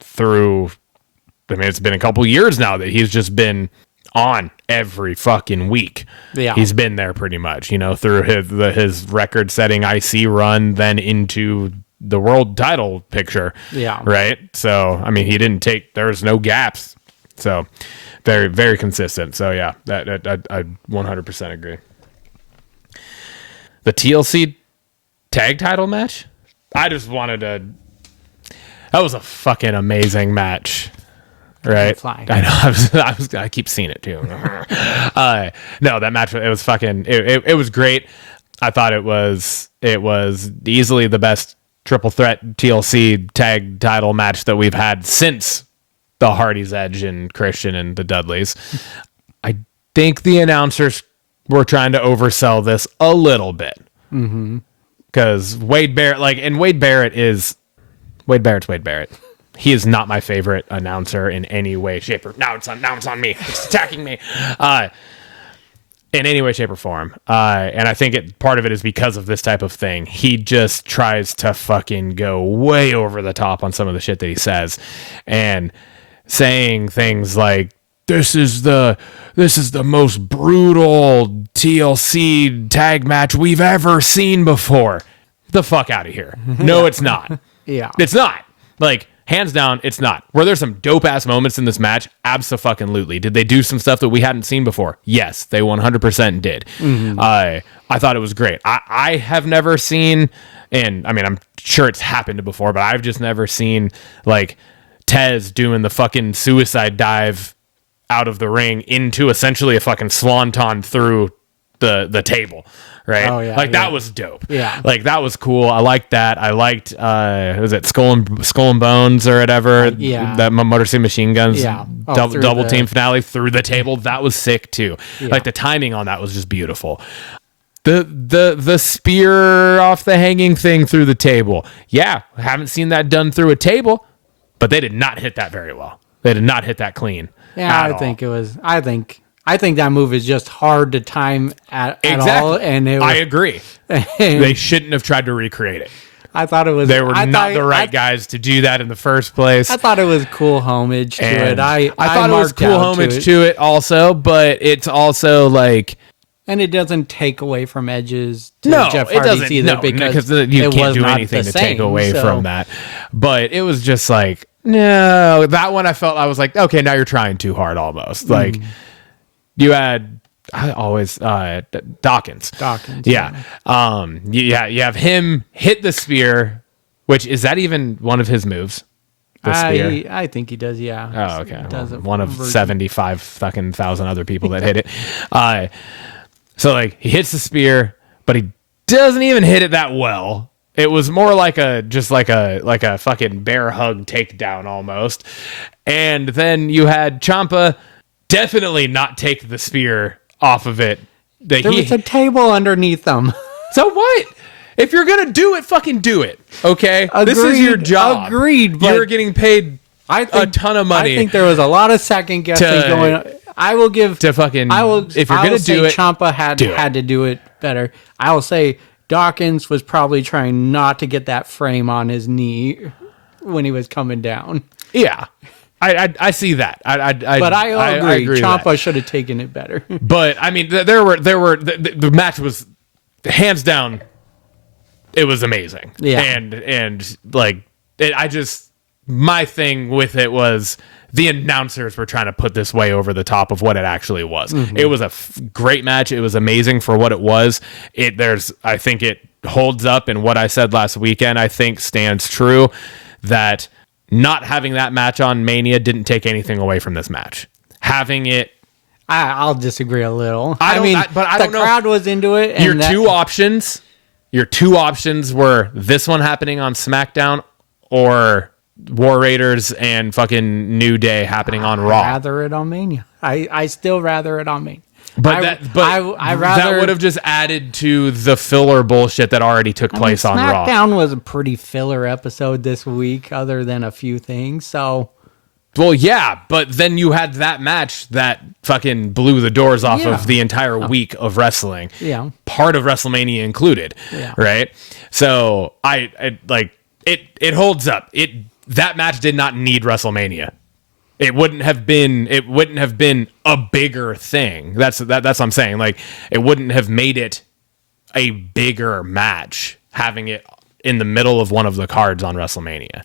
through. I mean it's been a couple years now that he's just been on every fucking week. Yeah, he's been there pretty much. Through his record-setting IC run, then into the world title picture. Yeah, right. So I mean he didn't take. There's no gaps. So. Very, very consistent. So, yeah, that I 100% agree. The TLC tag title match? I just wanted to... That was a fucking amazing match, right? I know. I keep seeing it, too. No, that match, it was fucking... It was great. I thought it was easily the best triple threat TLC tag title match that we've had since the Hardys, Edge, and Christian and the Dudleys. I think the announcers were trying to oversell this a little bit. Because Wade Barrett's Wade Barrett. He is not my favorite announcer in any way, shape, or now it's on me. It's attacking me. In any way, shape, or form. And I think part of it is because of this type of thing. He just tries to fucking go way over the top on some of the shit that he says. And saying things like, this is the most brutal TLC tag match we've ever seen before. Get the fuck out of here. No, it's not. Yeah. It's not. Like, hands down, it's not. Were there some dope-ass moments in this match? Abso-fucking-lutely. Did they do some stuff that we hadn't seen before? Yes, they 100% did. I thought it was great. I have never seen, and I mean, I'm sure it's happened before, but I've just never seen, like, Tez doing the fucking suicide dive out of the ring into essentially a fucking swanton through the table. Right? Oh, yeah, that was dope. Yeah. Like, that was cool. I liked that. I liked, was it Skull and Bones or whatever? Yeah. That Motor City Machine Guns double team finale through the table. That was sick, too. Yeah. Like, the timing on that was just beautiful. The spear off the hanging thing through the table. Yeah, haven't seen that done through a table, but they did not hit that very well. They did not hit that clean. Yeah, I think that move is just hard to time at all. And I agree. They shouldn't have tried to recreate it. I thought it was. They were not the right guys to do that in the first place. I thought it was cool homage to it. I thought it was cool homage to it also, but it's also like. And it doesn't take away from Edge's to no, Jeff it Hardy's doesn't, either, no, because you can't do anything to take away from that. But it was just like, no, that one I was like, okay, now you're trying too hard almost. Like, you had Dawkins. Yeah. You have him hit the spear, which is that even one of his moves? The spear? I think he does, yeah. Oh, okay. One of 75 fucking thousand other people that hit it. So like he hits the spear, but he doesn't even hit it that well. It was more like a fucking bear hug takedown almost. And then you had Ciampa definitely not take the spear off of it. There was a table underneath them. So what? If you're gonna do it, fucking do it. Okay? Agreed, this is your job. Agreed. But you're getting paid a ton of money. I think there was a lot of second guessing going on. I will give to fucking. If you're gonna do it, Ciampa had to do it better. I will say Dawkins was probably trying not to get that frame on his knee when he was coming down. Yeah. I see that. But I agree. Ciampa should have taken it better. But I mean, the match was hands down. It was amazing. Yeah. And like my thing with it was the announcers were trying to put this way over the top of what it actually was. Mm-hmm. It was a great match. It was amazing for what it was. I think it holds up, and what I said last weekend I think stands true, that not having that match on Mania didn't take anything away from this match. Having it, I'll disagree a little. I don't know. The crowd was into it. And your two options were this one happening on SmackDown or War Raiders and fucking New Day happening on Raw. I'd rather it on Mania. I still rather it on Mania. But that would have just added to the filler bullshit that already took place on Raw. SmackDown was a pretty filler episode this week, other than a few things. So, well, yeah, but then you had that match that fucking blew the doors off of the entire week of wrestling. Yeah, part of WrestleMania included. Yeah, right. So it holds up. That match did not need WrestleMania. It wouldn't have been a bigger thing. That's what I'm saying. Like, it wouldn't have made it a bigger match having it in the middle of one of the cards on WrestleMania.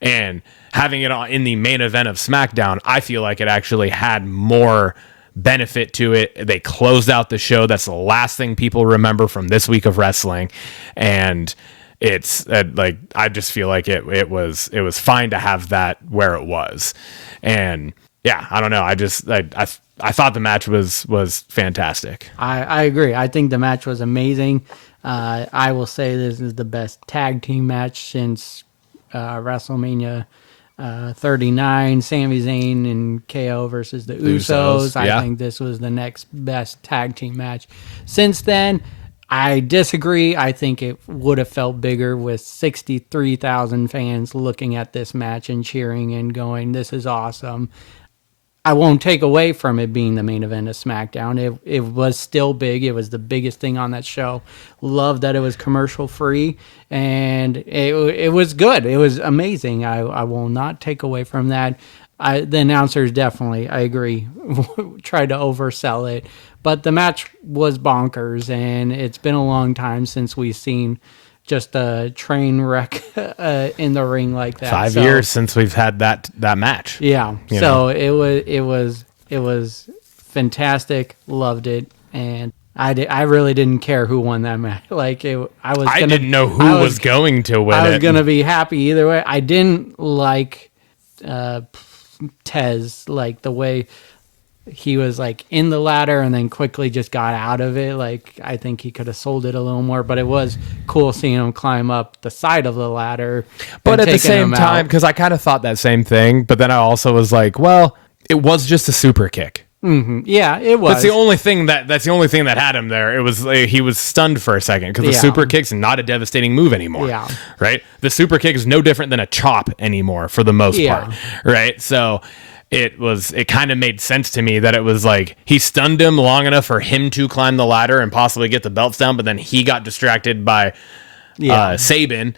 And having it in the main event of SmackDown, I feel like it actually had more benefit to it. They closed out the show. That's the last thing people remember from this week of wrestling. And it's I just feel like it was fine to have that where it was. And yeah, I don't know. I thought the match was fantastic. I agree. I think the match was amazing. I will say this is the best tag team match since WrestleMania 39, Sami Zayn and KO versus the Usos. I think this was the next best tag team match. Since then, I disagree. I think it would have felt bigger with 63,000 fans looking at this match and cheering and going, this is awesome. I won't take away from it being the main event of SmackDown. It was still big. It was the biggest thing on that show. Love that it was commercial free, and it was good. It was amazing. I will not take away from that. The announcers definitely, I agree, tried to oversell it. But the match was bonkers, and it's been a long time since we've seen just a train wreck in the ring like that. 5 years since we've had that match. Yeah. So it was fantastic. Loved it, and I really didn't care who won that match. Like I didn't know who was going to win. I was gonna be happy either way. I didn't like Tez, like the way he was like in the ladder and then quickly just got out of it. Like, I think he could have sold it a little more, but it was cool seeing him climb up the side of the ladder. But at the same time, because I kind of thought that same thing, but then I also was like, well, it was just a super kick. Mm-hmm. Yeah, it was. That's the only thing that had him there. It was he was stunned for a second because the super kick's not a devastating move anymore. Yeah. Right. The super kick is no different than a chop anymore for the most part. Right. So it kind of made sense to me that it was like he stunned him long enough for him to climb the ladder and possibly get the belts down, but then he got distracted by Sabin,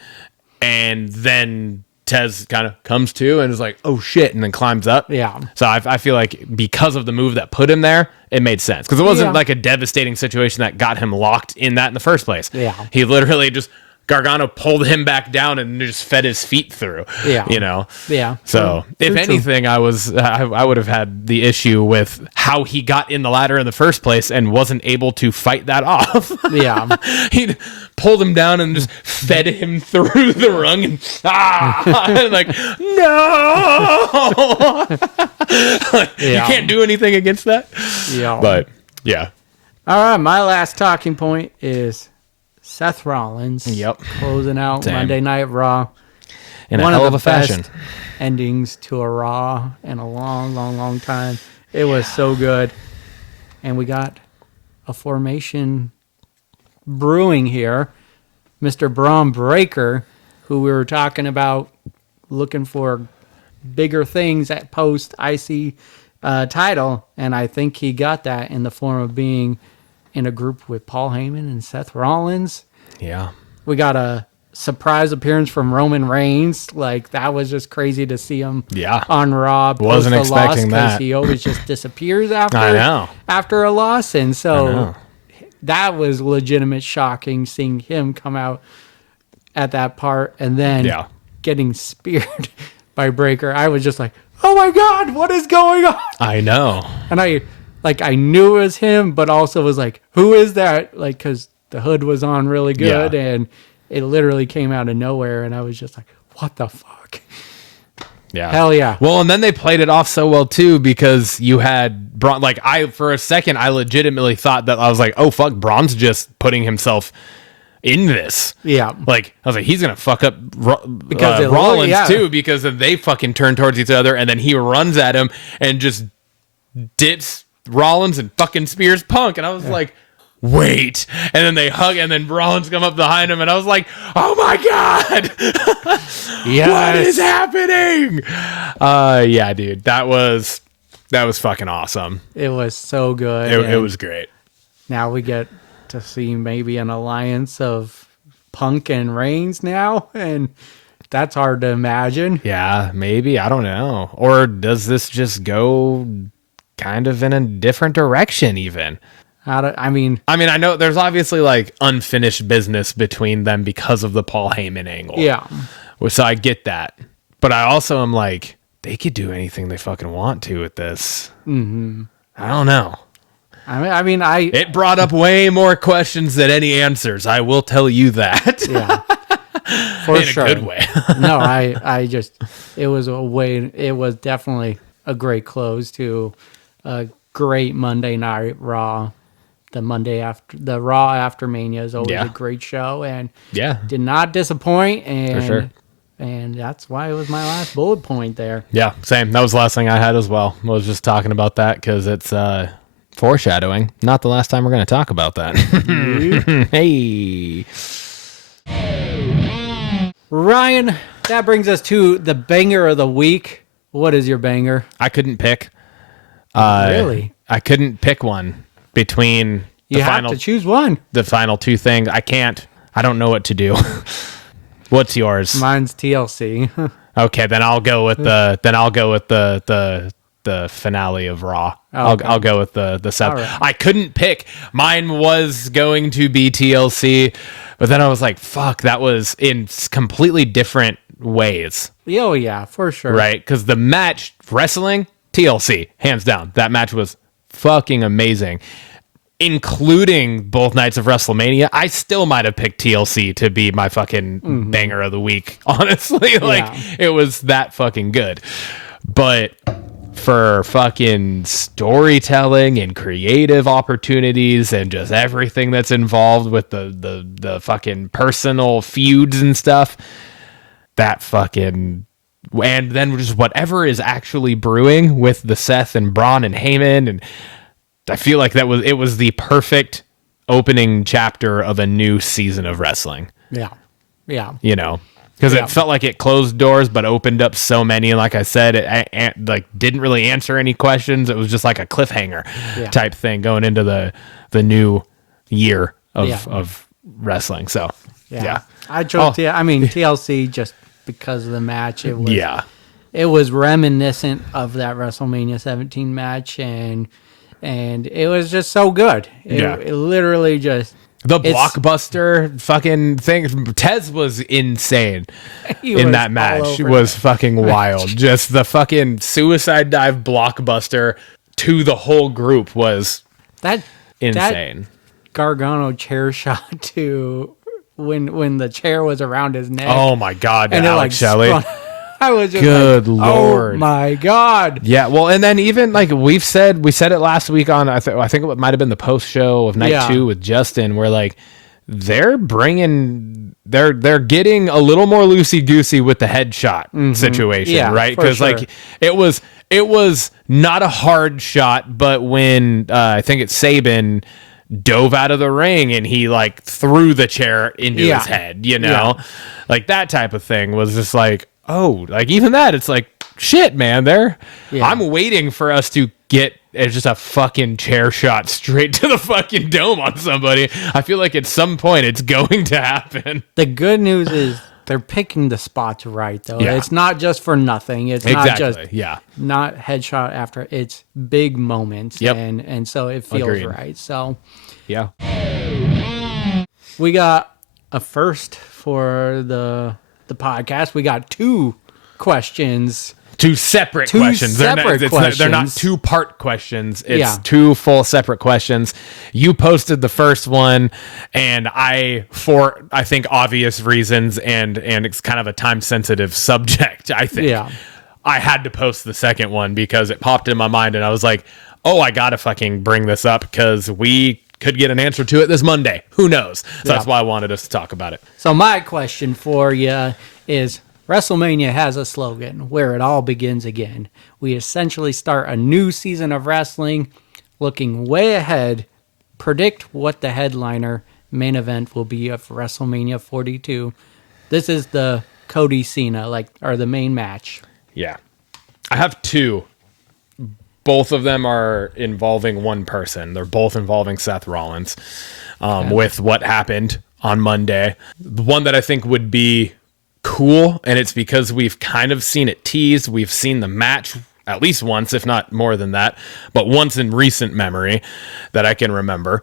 and then Tez kind of comes to and is like, oh shit, and then climbs up. Yeah. So I feel like because of the move that put him there, it made sense. Because it wasn't like a devastating situation that got him locked in that in the first place. Yeah. He literally just, Gargano pulled him back down and just fed his feet through. Yeah. You know? Yeah. So if anything, I would have had the issue with how he got in the ladder in the first place and wasn't able to fight that off. Yeah. He pulled him down and just fed him through the rung and and like, no. You can't do anything against that. Yeah. But yeah. All right, my last talking point is Seth Rollins. Yep. Closing out Monday Night Raw. In a hell of a fashion. Endings to a Raw in a long, long, long time. It was so good. And we got a formation brewing here. Mr. Braun Breaker, who we were talking about looking for bigger things at post IC title. And I think he got that in the form of being in a group with Paul Heyman and Seth Rollins. Yeah. We got a surprise appearance from Roman Reigns. Like, that was just crazy to see him on Raw. Wasn't expecting that. He always just disappears after a loss. And so that was legitimate shocking seeing him come out at that part and then getting speared by Breaker. I was just like, oh my God, what is going on? I know. And I knew it was him, but also was like, who is that? Like, because the hood was on really good, and it literally came out of nowhere, and I was just like, what the fuck? Yeah. Hell yeah. Well, and then they played it off so well, too, because you had Braun. Like, for a second, I legitimately thought that I was like, oh, fuck, Braun's just putting himself in this. Yeah. Like, I was like, he's going to fuck up Rollins, too, because then they fucking turn towards each other, and then he runs at him and just dips Rollins and fucking spears Punk, and I was like, wait, and then they hug, and then Rollins come up behind him, and I was like, oh my God, what is happening? Yeah, dude, that was fucking awesome. It was so good. It was great. Now we get to see maybe an alliance of Punk and Reigns now, and that's hard to imagine. Yeah, maybe, I don't know. Or does this just go kind of in a different direction even? I mean, I know there's obviously like unfinished business between them because of the Paul Heyman angle. Yeah. So I get that. But I also am like, they could do anything they fucking want to with this. Mm-hmm. I don't know. It brought up way more questions than any answers. I will tell you that. Yeah. For sure. In a good way. No, it was definitely a great close to a great Monday Night Raw. The Raw after Mania is always a great show, and did not disappoint. And for sure. And that's why it was my last bullet point there. Yeah, same. That was the last thing I had as well. I was just talking about that because it's foreshadowing. Not the last time we're going to talk about that. Hey. Ryan, that brings us to the banger of the week. What is your banger? I couldn't pick. Really? I couldn't pick one between you have to choose one. The final two things. I can't. I don't know what to do. What's yours? Mine's TLC. Okay, then I'll go with the finale of Raw. Okay. I'll go with the Seth. Right. I couldn't pick. Mine was going to be TLC, but then I was like, fuck, that was in completely different ways. Oh yeah, for sure. Right? Because the match, wrestling, TLC, hands down. That match was fucking amazing. Including both nights of WrestleMania, I still might have picked TLC to be my fucking banger of the week. Honestly, it was that fucking good. But for fucking storytelling and creative opportunities and just everything that's involved with the fucking personal feuds and stuff, that fucking, and then just whatever is actually brewing with the Seth and Braun and Heyman, and I feel like it was the perfect opening chapter of a new season of wrestling. Yeah. You know, because it felt like it closed doors but opened up so many, and like I said, it like didn't really answer any questions. It was just like a cliffhanger type thing going into the new year of wrestling. So I chose TLC just because of the match. It was it was reminiscent of that WrestleMania 17 match, and it was just so good. It literally just the blockbuster fucking thing. Tez was insane in that match. It was fucking wild. Just the fucking suicide dive blockbuster to the whole group was that insane. That Gargano chair shot to when the chair was around his neck. Oh my god, and Alex Shelley. I was just good lord. Oh my god. Yeah, well, and then even like we said it last week on I think it might have been the post show of night 2 with Justin, where like they're getting a little more loosey goosey with the headshot situation, right? Because like it was not a hard shot, but when I think it's Saban dove out of the ring and he like threw the chair into his head, you know, like that type of thing was just like, oh, like even that, it's like, shit, man, I'm waiting for us to get just a fucking chair shot straight to the fucking dome on somebody. I feel like at some point it's going to happen. The good news is they're picking the spots right, though. Yeah. It's not just for nothing. It's not just not headshot after. It's big moments, and so it feels right. So, we got a first for the podcast. We got two questions. Two separate questions. They're not two-part questions. It's two full separate questions. You posted the first one, and I think obvious reasons, and it's kind of a time-sensitive subject, I think. Yeah. I had to post the second one because it popped in my mind, and I was like, oh, I gotta fucking bring this up because we could get an answer to it this Monday. Who knows? So that's why I wanted us to talk about it. So my question for you is, WrestleMania has a slogan, where it all begins again. We essentially start a new season of wrestling, looking way ahead, predict what the headliner main event will be of WrestleMania 42. This is the Cody Cena, or the main match. Yeah. I have two. Both of them are involving one person. They're both involving Seth Rollins, with what happened on Monday. The one that I think would be cool, and it's because we've kind of seen it teased. We've seen the match at least once, if not more than that, but once in recent memory that I can remember.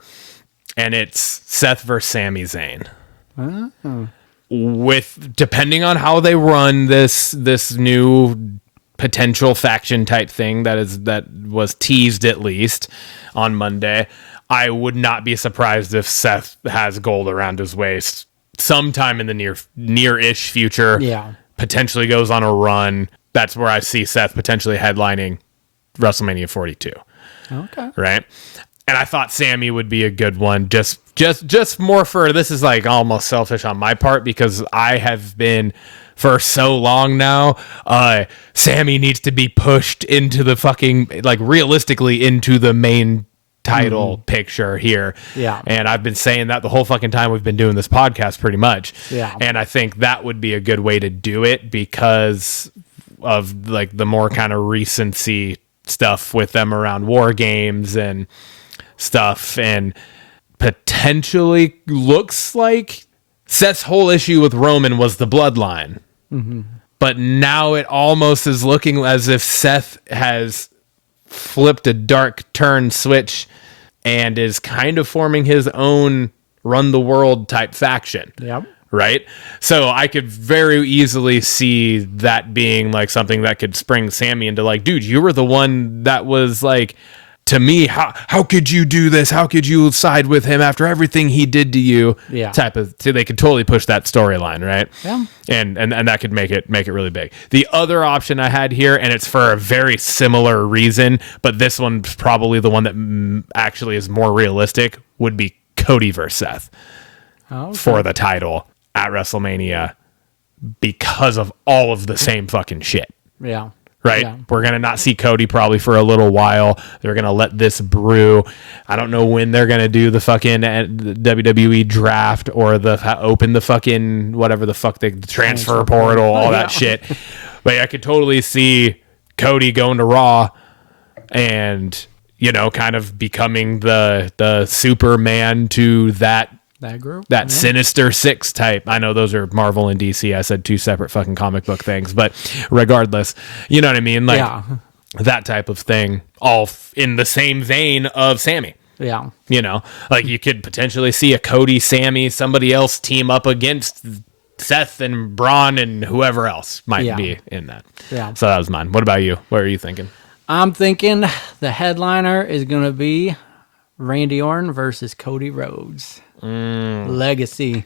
And it's Seth versus Sami Zayn. Oh. With, depending on how they run this new potential faction type thing that was teased at least on Monday, I would not be surprised if Seth has gold around his waist sometime in the near-ish future. Yeah. Potentially goes on a run. That's where I see Seth potentially headlining WrestleMania 42. Okay. Right? And I thought Sammy would be a good one. Just more for, this is like almost selfish on my part, because I have been for so long now. Sammy needs to be pushed into the fucking, like, realistically into the main title picture here. Yeah. And I've been saying that the whole fucking time we've been doing this podcast, pretty much. Yeah. And I think that would be a good way to do it because of, like, the more kind of recency stuff with them around War Games and stuff, and potentially looks like Seth's whole issue with Roman was the bloodline. But now it almost is looking as if Seth has flipped a dark turn switch and is kind of forming his own run the world type faction. Yep. Right? So I could very easily see that being like something that could spring Sammy into like, dude, you were the one that was like, to me, how could you do this? How could you side with him after everything he did to you? Yeah. Type of, so they could totally push that storyline, right? Yeah. And that could make it really big. The other option I had here, and it's for a very similar reason, but this one's probably the one that actually is more realistic, would be Cody versus Seth for the title at WrestleMania because of all of the same fucking shit. Yeah. Right? Yeah. We're going to not see Cody probably for a little while. They're going to let this brew. I don't know when they're going to do the fucking WWE draft or open the fucking whatever the fuck, the transfer portal, all that shit. But I could totally see Cody going to Raw and, you know, kind of becoming the Superman to that group, that Sinister Six type. I know those are Marvel and DC. I said two separate fucking comic book things, but regardless, you know what I mean? Like that type of thing, all in the same vein of Sammy. Yeah. You know, like you could potentially see a Cody, Sammy, somebody else team up against Seth and Braun and whoever else might be in that. Yeah. So that was mine. What about you? What are you thinking? I'm thinking the headliner is going to be Randy Orton versus Cody Rhodes. Legacy.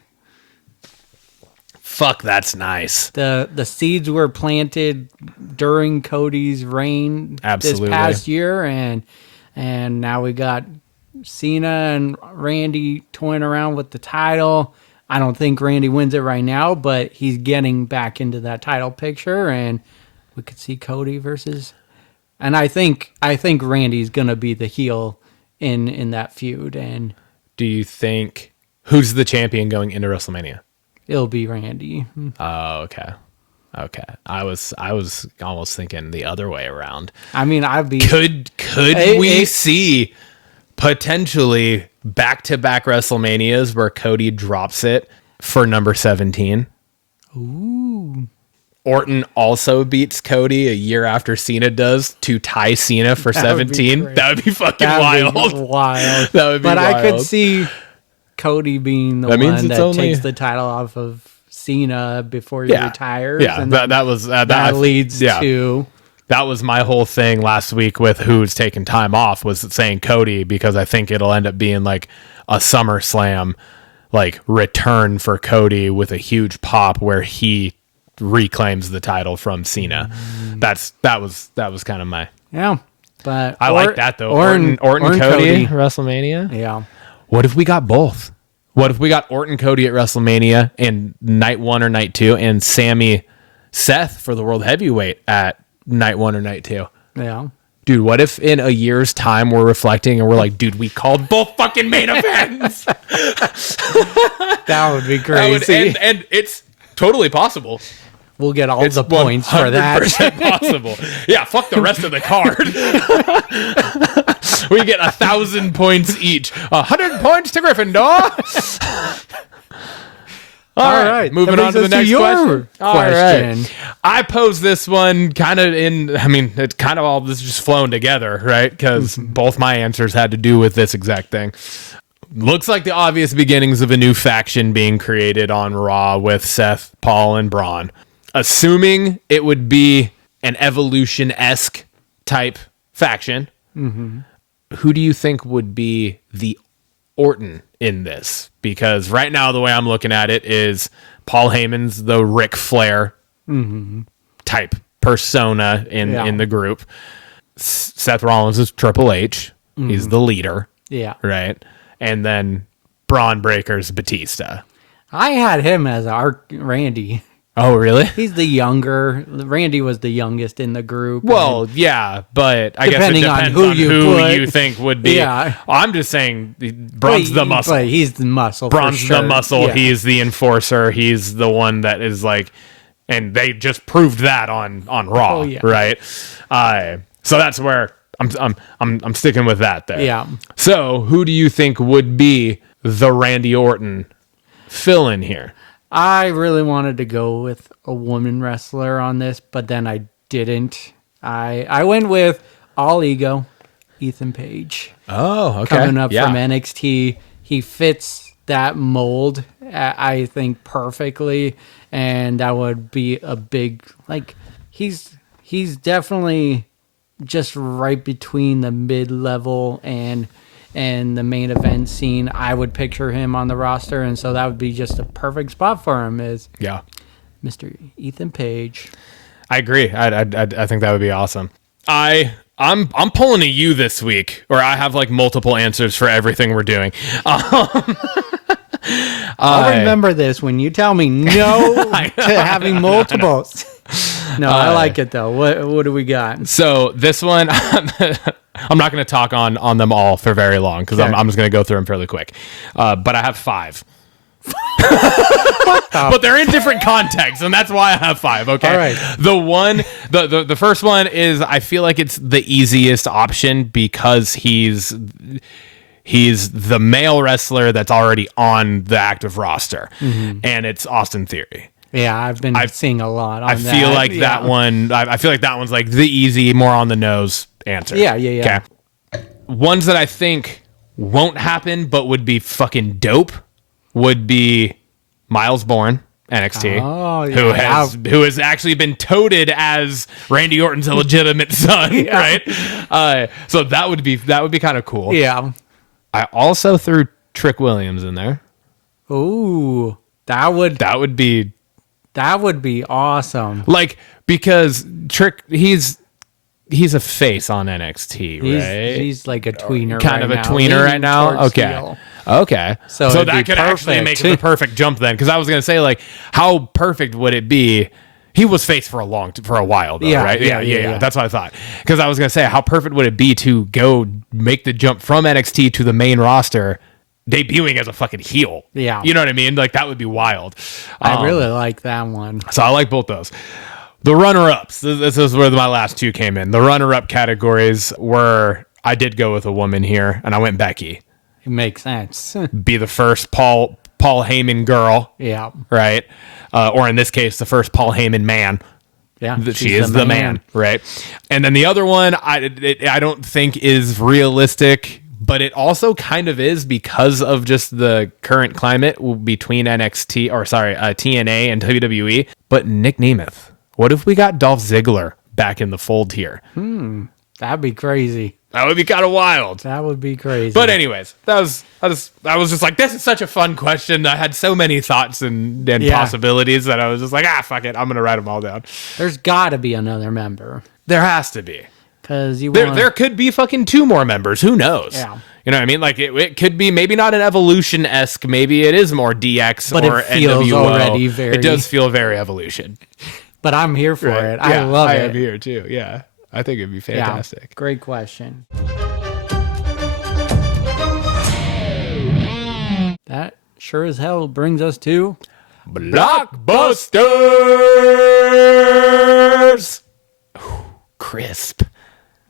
Fuck, that's nice. The seeds were planted during Cody's reign this past year, and now we got Cena and Randy toying around with the title. I don't think Randy wins it right now, but he's getting back into that title picture, and we could see Cody versus. And I think Randy's gonna be the heel in that feud. And do you think who's the champion going into WrestleMania? It'll be Randy. Oh, okay. I was almost thinking the other way around. I mean, could we see potentially back-to-back WrestleManias where Cody drops it for number 17? Ooh. Orton also beats Cody a year after Cena does to tie Cena for 17. That would be fucking wild. That would be wild. I could see Cody being the one that takes the title off of Cena before he retires. Yeah, and that leads to. That was my whole thing last week with who's taking time off, was saying Cody, because I think it'll end up being like a SummerSlam like return for Cody with a huge pop where he reclaims the title from Cena. That was kind of my but I like that though. Orton Cody WrestleMania. Yeah. What if we got both? What if we got Orton Cody at WrestleMania in night 1 or night 2, and Sammy Seth for the World Heavyweight at night 1 or night 2? Yeah. Dude, what if in a year's time we're reflecting and we're like, dude, we called both fucking main events? That would be crazy. And it's totally possible. We'll get all the points for that. 100% possible. Yeah, fuck the rest of the card. We get 1,000 points each. 100 points to Gryffindor. All right. Moving on to the next question. All right. I posed this one kind of it's kind of all this just flown together, right? Because both my answers had to do with this exact thing. Looks like the obvious beginnings of a new faction being created on Raw with Seth, Paul, and Braun. Assuming it would be an Evolution-esque type faction, who do you think would be the Orton in this? Because right now the way I'm looking at it is Paul Heyman's the Ric Flair type persona in the group. Seth Rollins is Triple H. He's the leader. Yeah. Right? And then Braun Breaker's Batista. I had him as our Randy. Oh, really? He's the younger. Randy was the youngest in the group. Well, yeah, but I guess it Depending on depends who on you who put. you think would be. Yeah. I'm just saying, Braun's the muscle. But he's the muscle. Braun's for sure. the muscle. Yeah. He's the enforcer. He's the one that is like, and they just proved that on Raw, Oh, yeah. right? So that's where I'm sticking with that there. Yeah. So who do you think would be the Randy Orton fill-in here? I really wanted to go with a woman wrestler on this, but then I didn't. I went with All Ego, Ethan Page. Oh, okay. Coming up from NXT. He fits that mold, I think, perfectly. And that would be a big, like, he's definitely just right between the mid-level and the main event scene. I would picture him on the roster, and so that would be just a perfect spot for him. Is Mr. Ethan Page. I agree. I think that would be awesome. I'm pulling a you this week, or I have like multiple answers for everything we're doing. I'll remember this when you tell me no to having multiples. No, I like it though. What do we got? So this one, I'm not going to talk on them all for very long because I'm just going to go through them fairly quick. But I have 5. But they're in different contexts, and that's why I have 5. Okay. All right. The first one is, I feel like it's the easiest option because he's the male wrestler that's already on the active roster, and it's Austin Theory. Yeah, I've been seeing a lot on that. I feel like that one. I feel like that one's like the easy, more on the nose answer. Yeah. Okay. Ones that I think won't happen, but would be fucking dope, would be Miles Bourne, NXT, who has actually been touted as Randy Orton's illegitimate son, right? So that would be kind of cool. Yeah. I also threw Trick Williams in there. Ooh, that would be awesome. Like, because Trick, he's a face on NXT, right? He's like a tweener, kind of a tweener right now. Okay. So that could actually make it the perfect jump then, because I was gonna say, like, how perfect would it be? He was face for a while though, right? Yeah. That's what I thought. Because I was gonna say, how perfect would it be to go make the jump from NXT to the main roster, debuting as a fucking heel? Yeah. You know what I mean? Like, that would be wild. I really like that one. So I like both those. The runner-ups. This is where my last 2 came in. The runner-up categories were, I did go with a woman here, and I went Becky. It makes sense. Be the first Paul Heyman girl. Yeah. Right? Or in this case, the first Paul Heyman man. Yeah. She is the man. Right? And then the other one, I don't think is realistic, but it also kind of is because of just the current climate between TNA and WWE. But Nick Nemeth. What if we got Dolph Ziggler back in the fold here? That'd be crazy. That would be kind of wild. That would be crazy. But anyways, I was just like, this is such a fun question. I had so many thoughts and possibilities that I was just like, fuck it, I'm gonna write them all down. There's got to be another member. There has to be, because there could be fucking 2 more members. Who knows? Yeah. You know what I mean? Like, it could be maybe not an Evolution-esque. Maybe it is more DX but or it feels NWO. Already very. It does feel very Evolution. But I'm here for it. I love it. I am here too. Yeah. I think it'd be fantastic. Yeah, great question. That sure as hell brings us to Blockbusters. Crisp.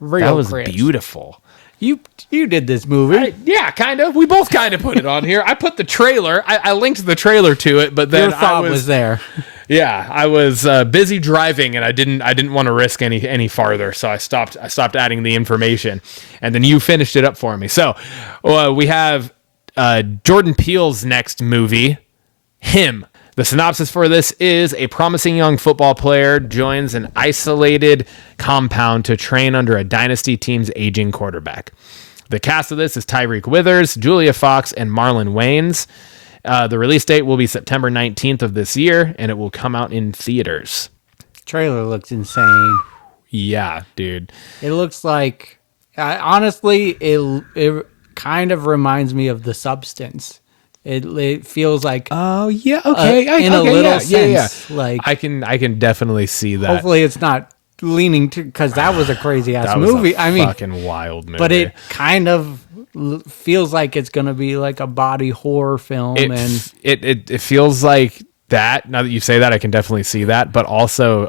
That was crisp. Beautiful. You did this movie. Yeah, kind of. We both kind of put it on here. I put the trailer. I linked the trailer to it, but then your thought was there. Yeah, I was busy driving, and I didn't want to risk any farther, so I stopped adding the information, and then you finished it up for me. So we have Jordan Peele's next movie, Him. The synopsis for this is: a promising young football player joins an isolated compound to train under a dynasty team's aging quarterback. The cast of this is Tyreek Withers, Julia Fox, and Marlon Wayans. The release date will be September 19th of this year, and it will come out in theaters. Trailer looks insane. Yeah, dude. It looks like, honestly, it kind of reminds me of The Substance. It feels like oh yeah, okay, in a little yeah. sense. Like I can definitely see that. Hopefully, it's not leaning to because that was a crazy ass That was movie. a fucking wild movie. but it kind of feels like it's gonna be like a body horror film, and it feels like that. Now that you say that, I can definitely see that, but also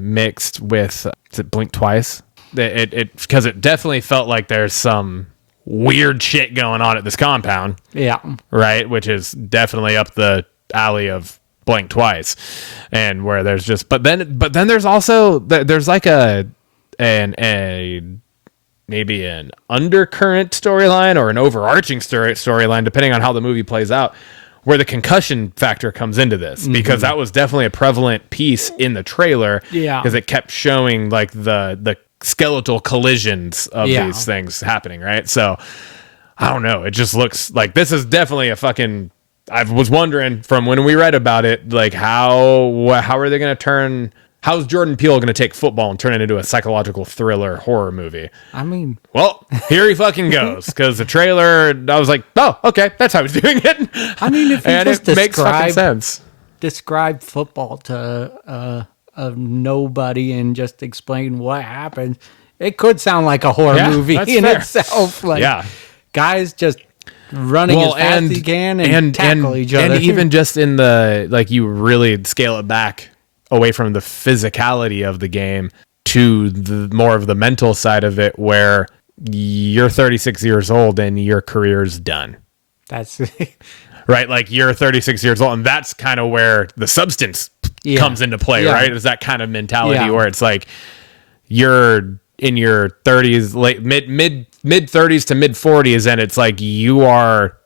mixed with is it Blink Twice? It because it definitely felt like there's some weird shit going on at this compound. Yeah. Right, which is definitely up the alley of Blink Twice, and where there's just but then there's also there's like maybe an undercurrent storyline or an overarching storyline depending on how the movie plays out, where the concussion factor comes into this, because that was definitely a prevalent piece in the trailer. Yeah, because it kept showing like the skeletal collisions of these things happening, right? So I don't know, it just looks like this is definitely a fucking, I was wondering from when we read about it, like how are they going to turn, how's Jordan Peele going to take football and turn it into a psychological thriller horror movie? I mean, well, here he fucking goes, because the trailer, I was like, oh, okay, that's how he's doing it. I mean, if you and just it makes fucking sense. Describe football to a nobody and just explain what happened, it could sound like a horror movie in itself. Like, guys just running as fast as you can and tackle each other. And even just in the, like, you really scale it back away from the physicality of the game to the more of the mental side of it, where you're 36 years old and your career's done. That's right. Like, you're 36 years old, and that's kind of where the substance comes into play, right? Is that kind of mentality where it's like you're in your 30s, late mid 30s to mid 40s, and it's like you are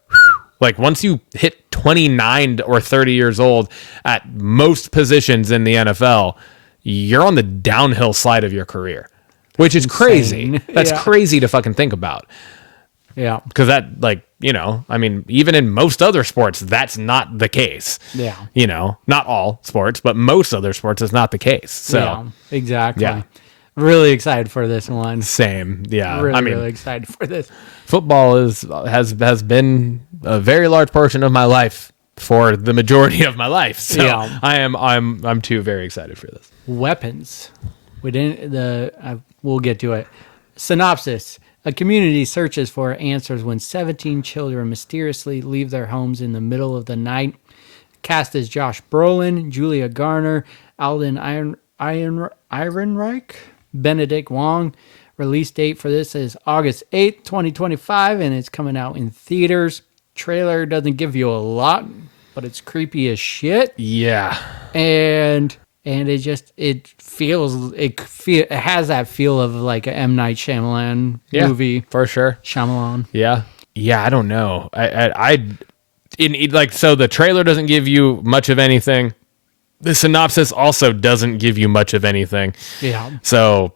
like, once you hit 29 or 30 years old at most positions in the NFL, you're on the downhill slide of your career, which is crazy. That's crazy to fucking think about. Yeah. Because that, like, you know, I mean, even in most other sports, that's not the case. Yeah. You know, not all sports, but most other sports is not the case. So, yeah, exactly. Yeah. Really excited for this one. Same. Yeah. Really excited for this. Football has been a very large portion of my life for the majority of my life. So yeah. I'm too very excited for this. Weapons. We'll get to it. Synopsis. A community searches for answers when 17 children mysteriously leave their homes in the middle of the night. Cast is Josh Brolin, Julia Garner, Alden Ehrenreich, Benedict Wong. Release date for this is August 8th, 2025, and it's coming out in theaters. Trailer doesn't give you a lot, but it's creepy as shit. Yeah. And it has that feel of like a M. Night Shyamalan movie. For sure. Shyamalan. Yeah. Yeah, I don't know. So the trailer doesn't give you much of anything. The synopsis also doesn't give you much of anything. Yeah. So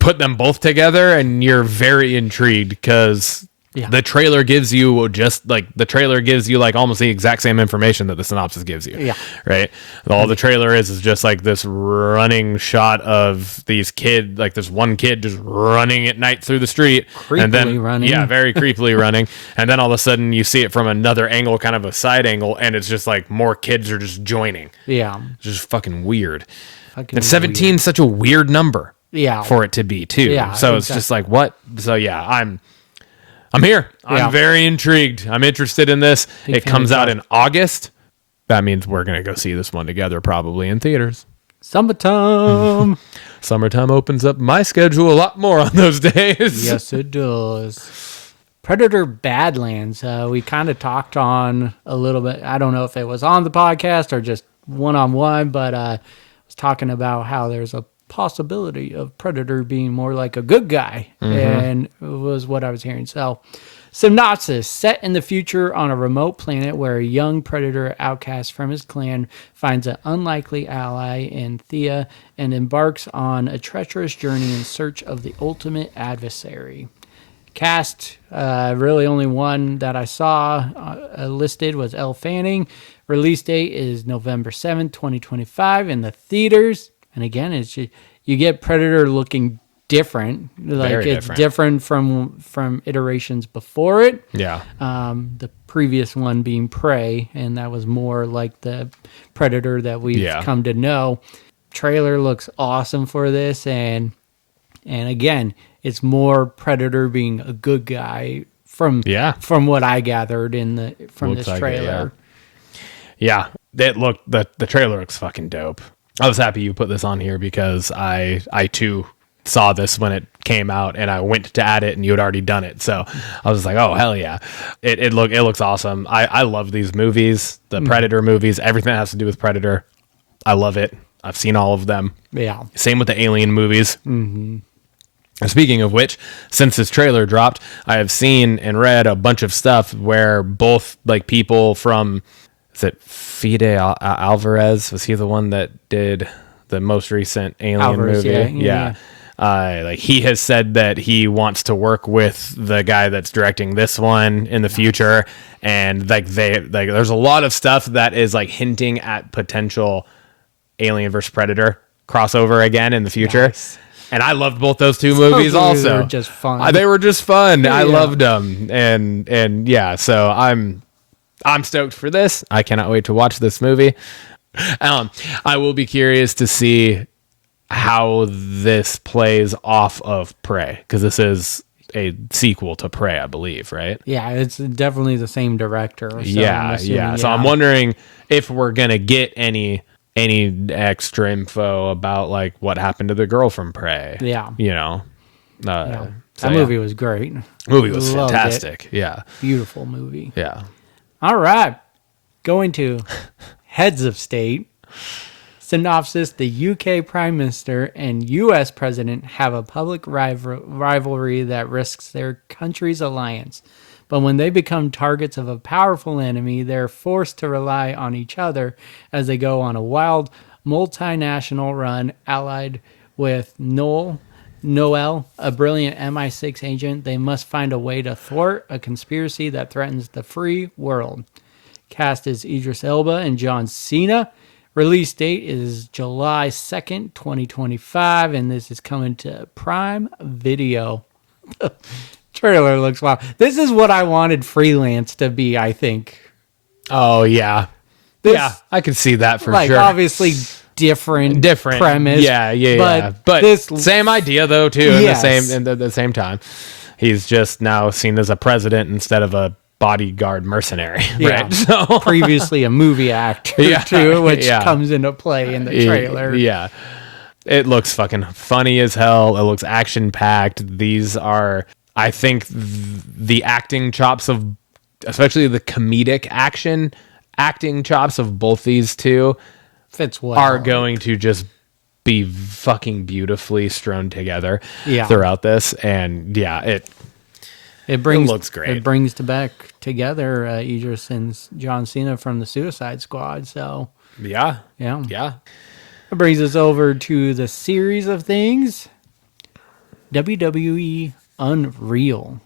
put them both together and you're very intrigued, because the trailer gives you almost the exact same information that the synopsis gives you. Yeah. Right. All the trailer is just like this running shot of these kids, like this one kid just running at night through the street. Creepily running. Yeah, very creepily running. And then all of a sudden you see it from another angle, kind of a side angle, and it's just like more kids are just joining. Yeah. It's just fucking weird. And 17 is such a weird number. Yeah. For it to be too. Yeah. So it's just like, what? So yeah, I'm here. I'm very intrigued. I'm interested in this. It comes out in August. That means we're going to go see this one together, probably in theaters. Summertime. Summertime opens up my schedule a lot more on those days. Yes, it does. Predator Badlands. We kind of talked on a little bit. I don't know if it was on the podcast or just one-on-one, but I was talking about how there's a possibility of Predator being more like a good guy, and it was what I was hearing. So, synopsis: set in the future on a remote planet where a young Predator outcast from his clan finds an unlikely ally in Thea and embarks on a treacherous journey in search of the ultimate adversary. Cast, really only one that I saw listed was Elle Fanning. Release date is November 7th, 2025 in the theaters. And again, it's just, you get Predator looking different. Like Very it's different. from iterations before it. Yeah. The previous one being Prey, and that was more like the Predator that we've come to know. Trailer looks awesome for this, and again, it's more Predator being a good guy from what I gathered from this trailer. Yeah, the trailer looks fucking dope. I was happy you put this on here because I too saw this when it came out, and I went to add it and you had already done it. So I was like, oh hell yeah. It looks awesome. I love these movies, the Predator movies, everything that has to do with Predator. I love it. I've seen all of them. Yeah. Same with the Alien movies. Mm-hmm. And speaking of which, since this trailer dropped, I have seen and read a bunch of stuff where both like people from, is it Fede Alvarez? Was he the one that did the most recent Alien movie? Yeah. Like he has said that he wants to work with the guy that's directing this one in the future, and like there's a lot of stuff that is like hinting at potential Alien vs Predator crossover again in the future. Nice. And I loved both those two movies also. They were just fun. They were just fun. Yeah. I loved them, and yeah. So I'm stoked for this. I cannot wait to watch this movie. I will be curious to see how this plays off of Prey, because this is a sequel to Prey, I believe, right? Yeah, it's definitely the same director. So yeah. So I'm wondering if we're gonna get any extra info about like what happened to the girl from Prey. Yeah, that movie was great. Movie was fantastic. Yeah, beautiful movie. Yeah. All right, going to heads of state. Synopsis: the UK Prime Minister and US President have a public rivalry that risks their country's alliance. But when they become targets of a powerful enemy, they're forced to rely on each other as they go on a wild multinational run. Allied with Noel, a brilliant MI6 agent, they must find a way to thwart a conspiracy that threatens the free world. Cast is Idris Elba and John Cena. Release date is July 2nd, 2025, and this is coming to Prime Video. Trailer looks wild. This is what I wanted Freelance to be, I think. Oh, yeah. I could see that for sure. Obviously different premise. Yeah. But this same idea, though, too, in the same time. He's just now seen as a president instead of a bodyguard mercenary, right? So previously a movie actor too, which comes into play in the trailer. Yeah. It looks fucking funny as hell. It looks action-packed. These are, I think, the acting chops of, especially the comedic acting chops of both these two fits well. Are going to just be fucking beautifully strewn together throughout this. And it looks great. It brings back together Idris and John Cena from the Suicide Squad. So yeah. It brings us over to the series of things. WWE Unreal.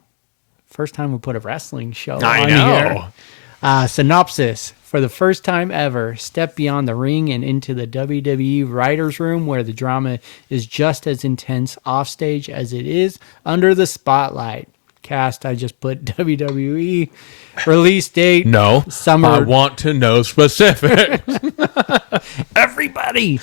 First time we put a wrestling show on here. Synopsis. For the first time ever, step beyond the ring and into the WWE writer's room, where the drama is just as intense offstage as it is under the spotlight. Cast, I just put WWE. Release date. No. Summer. I want to know specifics. Everybody.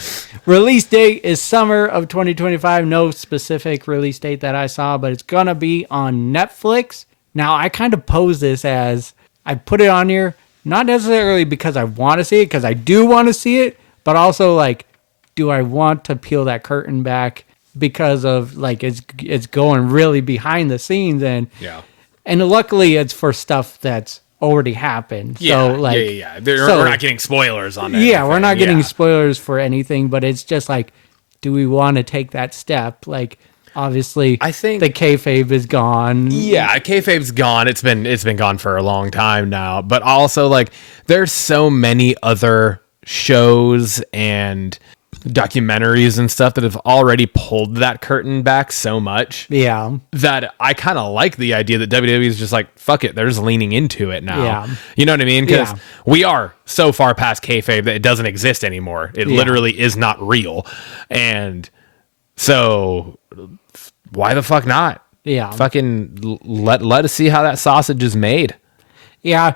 Release date is summer of 2025. No specific release date that I saw, but it's going to be on Netflix. Now, I kind of pose this as, I put it on here, not necessarily because I want to see it, because I do want to see it, but also like, do I want to peel that curtain back because of like it's going really behind the scenes, and luckily it's for stuff that's already happened. We're not getting spoilers on that. Yeah, we're not getting spoilers for anything, but it's just like, do we want to take that step? Like, obviously, I think the kayfabe is gone. Yeah, kayfabe's gone. It's been gone for a long time now. But also, like, there's so many other shows and documentaries and stuff that have already pulled that curtain back so much. Yeah. That I kind of like the idea that WWE is just like, fuck it, they're just leaning into it now. Yeah. You know what I mean? Because we are so far past kayfabe that it doesn't exist anymore. It literally is not real. And So why the fuck not? Yeah. Fucking let us see how that sausage is made. Yeah.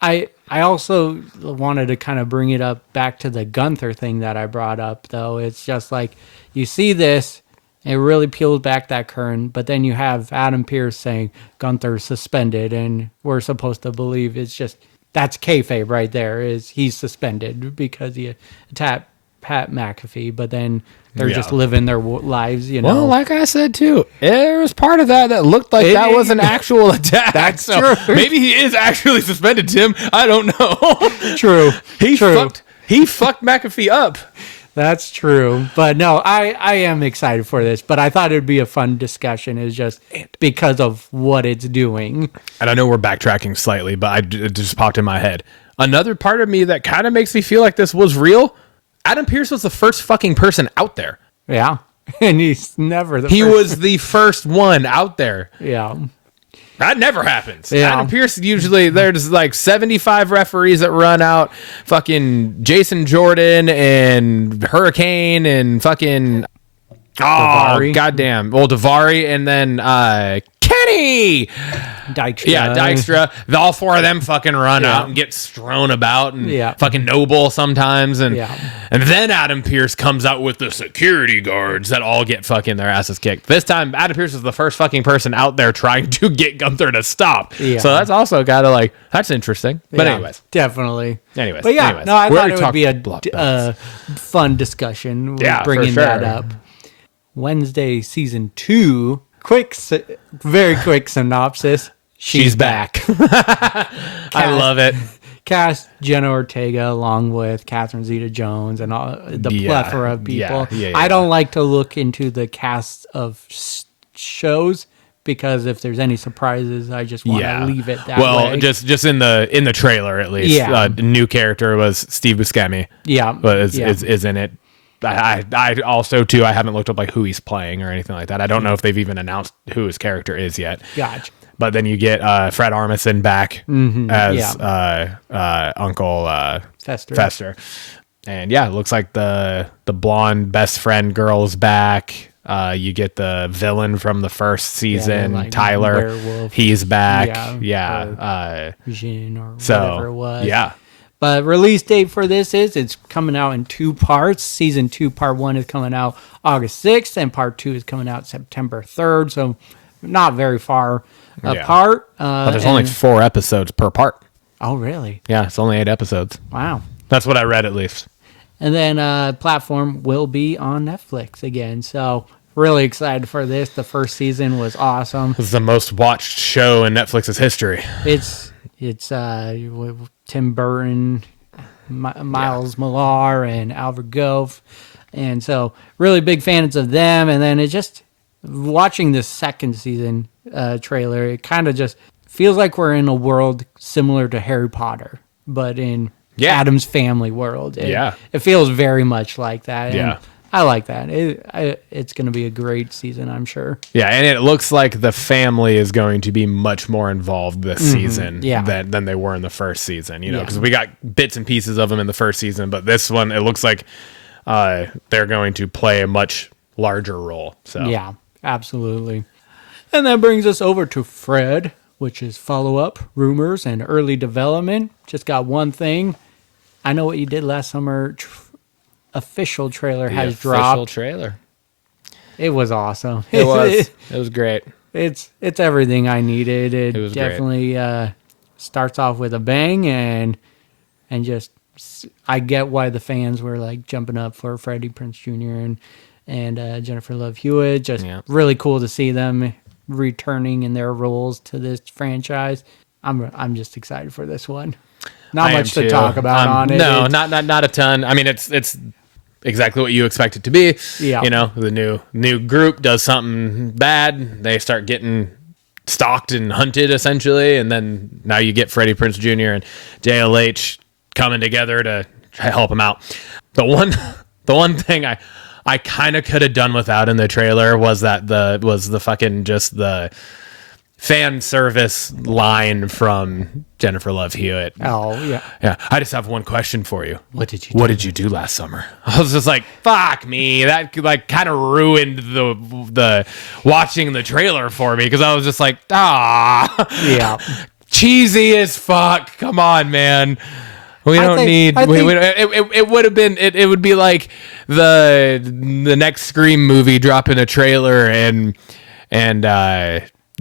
I also wanted to kind of bring it up back to the Gunther thing that I brought up, though. It's just like you see this, it really peels back that curtain, but then you have Adam Pearce saying Gunther's suspended, and we're supposed to believe it's just that's kayfabe right there. Is he's suspended because he attacked Pat McAfee, but then they're just living their lives, you know. Well, like I said too, there was part of that looked like that was an actual attack. That's so true. Maybe he is actually suspended, Tim. I don't know. True. He fucked McAfee up. That's true. But no, I am excited for this, but I thought it'd be a fun discussion is just because of what it's doing. And I know we're backtracking slightly, but it just popped in my head. Another part of me that kind of makes me feel like this was real. Adam Pearce was the first fucking person out there. Yeah. And he's never He was the first one out there. Yeah. That never happens. Yeah. Adam Pearce, usually there's like 75 referees that run out. Fucking Jason Jordan and Hurricane and fucking... Davari. Oh, goddamn. Well, Davari and then Kenny. Dykstra. Yeah, Dykstra. All four of them fucking run out and get strewn about and fucking Noble sometimes. And then Adam Pearce comes out with the security guards that all get fucking their asses kicked. This time, Adam Pearce is the first fucking person out there trying to get Gunther to stop. Yeah. So that's also got to like, that's interesting. But anyways. Definitely. Anyways. But yeah, no, I thought it would be a fun discussion for bringing sure. that up. Wednesday season 2, very quick synopsis. She's back. I love it. Cast Jenna Ortega along with Catherine Zeta-Jones and all the plethora of people. I don't like to look into the cast of shows because if there's any surprises, I just want to leave it that way. Well, just in the trailer at least. Yeah. The new character was Steve Buscemi. Yeah. But is in it. I also too I haven't looked up like who he's playing or anything like that. I don't know if they've even announced who his character is yet. Gotcha. But then you get Fred Armisen back as Uncle Fester. And yeah, it looks like the blonde best friend girl's back. You get the villain from the first season, like Tyler. Werewolf. He's back. Yeah. Jean or whatever it was. Yeah. But release date for this it's coming out in 2 parts. Season 2, part 1 is coming out August 6th, and part 2 is coming out September 3rd. So not very far apart. But there's only 4 episodes per part. Oh, really? Yeah, it's only 8 episodes. Wow. That's what I read at least. And then platform will be on Netflix again. So really excited for this. The first season was awesome. This is the most watched show in Netflix's history. It's Tim Burton, Miles Millar, and Albert Gove. And so really big fans of them. And then it's just watching this second season trailer, it kind of just feels like we're in a world similar to Harry Potter, but in Adam's family world. It feels very much like that. And I like that. It's going to be a great season, I'm sure. Yeah, and it looks like the family is going to be much more involved this season than they were in the first season, you know, because we got bits and pieces of them in the first season, but this one, it looks like they're going to play a much larger role. So yeah, absolutely. And that brings us over to Fred, which is follow-up, rumors, and early development. Just got one thing. I Know What You Did Last Summer official trailer has dropped. Official trailer. It was awesome. It was. It was great. It's everything I needed. It was definitely starts off with a bang, and just I get why the fans were like jumping up for Freddie Prinze Jr. and Jennifer Love Hewitt. Just really cool to see them returning in their roles to this franchise. I'm just excited for this one. Not much to talk about on it. No, not a ton. I mean, it's exactly what you expect it to be. Yeah. You know, the new group does something bad, they start getting stalked and hunted essentially, and then now you get Freddie Prinze Jr. and JLH coming together to help him out. The one thing I kind of could have done without in the trailer was the fucking just the fan service line from Jennifer Love Hewitt. Oh, yeah. Yeah. I just have one question for you. What did you do? What did you do last summer? I was just like, fuck me. That like kind of ruined the watching the trailer for me because I was just like, Yeah. cheesy as fuck. Come on, man. We don't need. It would have been. It would be like the next Scream movie dropping a trailer and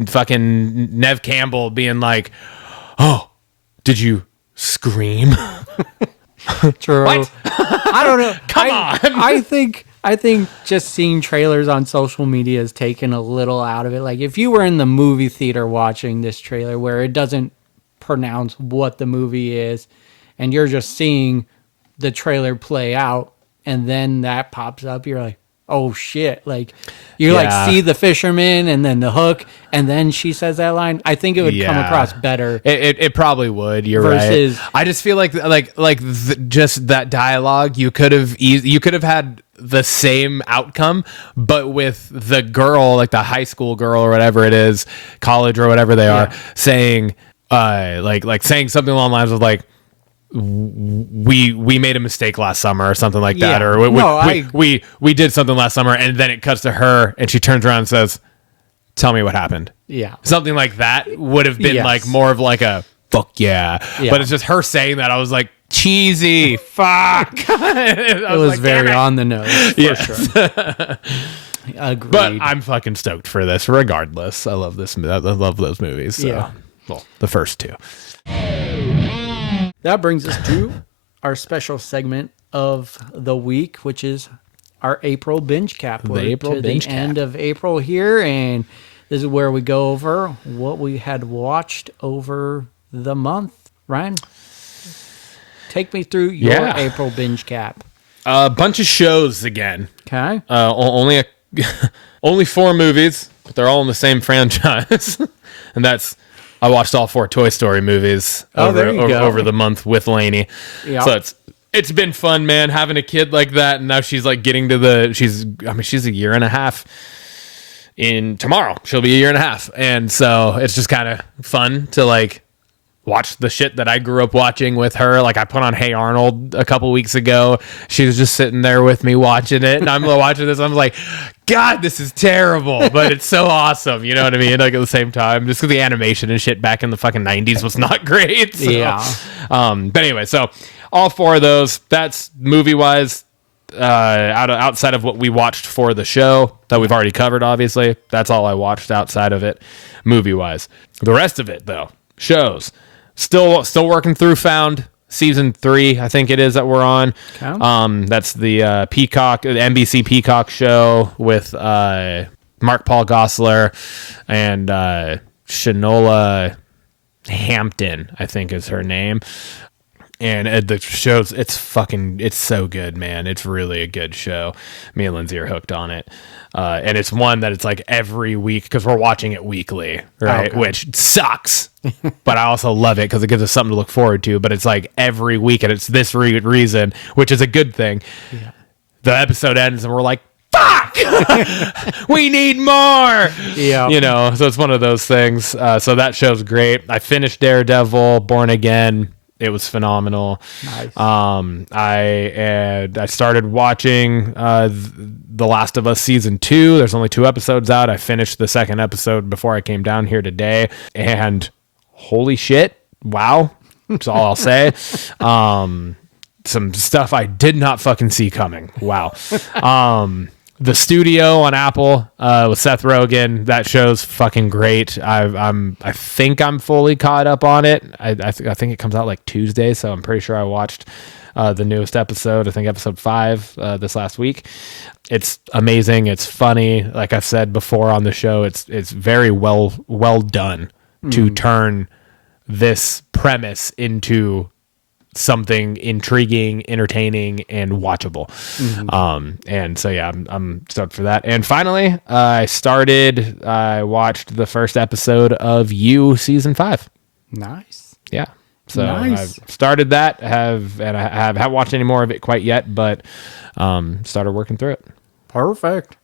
fucking Nev Campbell being like, "Oh, did you scream?" True. What? I don't know. Come on. I think just seeing trailers on social media has taken a little out of it. Like if you were in the movie theater watching this trailer where it doesn't pronounce what the movie is, and you're just seeing the trailer play out, and then that pops up, you're like, oh shit. Like you like see the fisherman and then the hook and then she says that line. I think it would come across better. It probably would. You're right. I just feel like just that dialogue, you could have had the same outcome, but with the girl, like the high school girl or whatever it is, college or whatever they are, saying saying something along the lines of like, we made a mistake last summer or something like that, or we did something last summer, and then it cuts to her and she turns around and says, tell me what happened. Something like that would have been like more of like a fuck yeah. But it's just her saying that. I was like, cheesy fuck. It was like, very on the nose for sure. Agreed. But I'm fucking stoked for this regardless. I love this. I love those movies. So. Well, the first two. That brings us to our special segment of the week, which is our April binge cap. We're to the end of April here, and this is where we go over what we had watched over the month. Ryan, take me through your April binge cap. A bunch of shows again. Okay. Only 4 movies, but they're all in the same franchise, and that's. I watched all 4 Toy Story movies over the month with Lainey. Yep. So it's been fun, man, having a kid like that. And now she's like getting to she's a year and a half tomorrow. She'll be a year and a half. And so it's just kind of fun to like watch the shit that I grew up watching with her. Like I put on Hey Arnold a couple weeks ago. She was just sitting there with me watching it. And I'm watching this. I'm like, God, this is terrible, but it's so awesome. You know what I mean? Like at the same time, just because the animation and shit back in the fucking 90s was not great. So, but anyway, so all 4 of those, that's movie wise, outside of what we watched for the show that we've already covered, obviously. That's all I watched outside of it, movie wise. The rest of it though, shows. Still working through Found season 3, I think it is that we're on. Okay. That's the Peacock, the NBC Peacock show with Mark Paul Gosselaar and Shanola Hampton, I think is her name. And the show's it's so good, man. It's really a good show. Me and Lindsay are hooked on it. And it's one that it's like every week because we're watching it weekly, right? Okay. Which sucks, but I also love it because it gives us something to look forward to. But it's like every week, and it's this reason, which is a good thing. Yeah. The episode ends, and we're like, "Fuck, we need more." Yeah, you know. So it's one of those things. So that show's great. I finished Daredevil, Born Again. It was phenomenal. Nice. I started watching The Last of Us season 2. There's only 2 episodes out. I finished the 2nd episode before I came down here today, and holy shit, wow! That's all I'll say. Some stuff I did not fucking see coming. Wow. The Studio on Apple with Seth Rogen, that show's fucking great. I think I'm fully caught up on it. I think it comes out like Tuesday, so I'm pretty sure I watched the newest episode. I think episode 5 this last week. It's amazing. It's funny. Like I've said before on the show, it's very well done to turn this premise into something intriguing, entertaining, and watchable. Mm-hmm. And so yeah, I'm stoked for that. And finally, I watched the first episode of You season 5. Nice. Yeah. So nice. I've started that. I haven't watched any more of it quite yet, but started working through it. Perfect.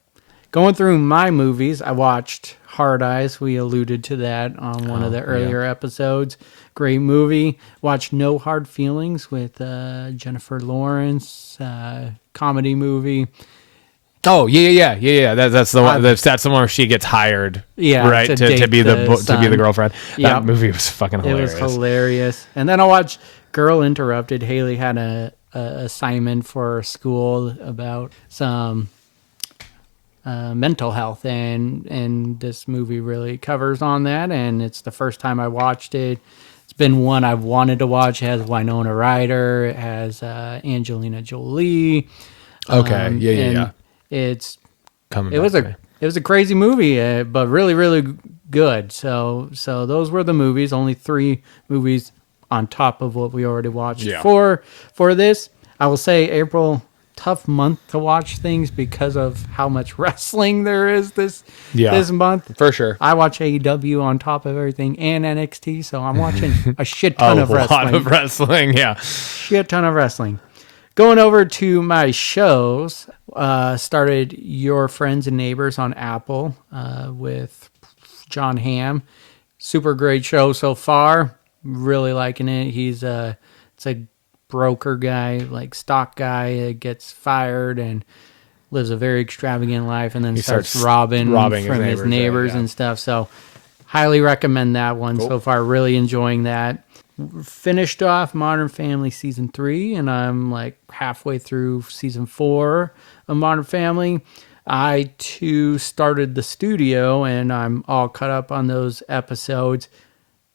going through my movies, I watched Hard Eyes. We alluded to that on one of the earlier episodes. Great movie. Watched No Hard Feelings with Jennifer Lawrence. Comedy movie. Oh yeah. That's the one. That's the one where she gets hired. Yeah, right to be the girlfriend. That movie was fucking hilarious. It was hilarious. And then I watched Girl Interrupted. Haley had a assignment for school about some mental health, and this movie really covers on that. And it's the first time I watched it. It's been one I've wanted to watch. It has Winona Ryder. It has Angelina Jolie. Okay. Yeah. It's coming. It was a crazy movie, but really, really good. So those were the movies. Only 3 movies on top of what we already watched for this. I will say April, tough month to watch things because of how much wrestling there is this month. For sure. I watch AEW on top of everything and NXT, so I'm watching a shit ton of wrestling. A lot of wrestling, yeah. Shit ton of wrestling. Going over to my shows, started Your Friends and Neighbors on Apple with John Hamm. Super great show so far. Really liking it. It's a broker guy, like stock guy, gets fired and lives a very extravagant life, and then he starts robbing from his neighbors and stuff. So highly recommend that one. Cool. So far, really enjoying that. Finished off Modern Family season 3, and I'm like halfway through season 4 of Modern Family. I too started the studio, and I'm all caught up on those episodes.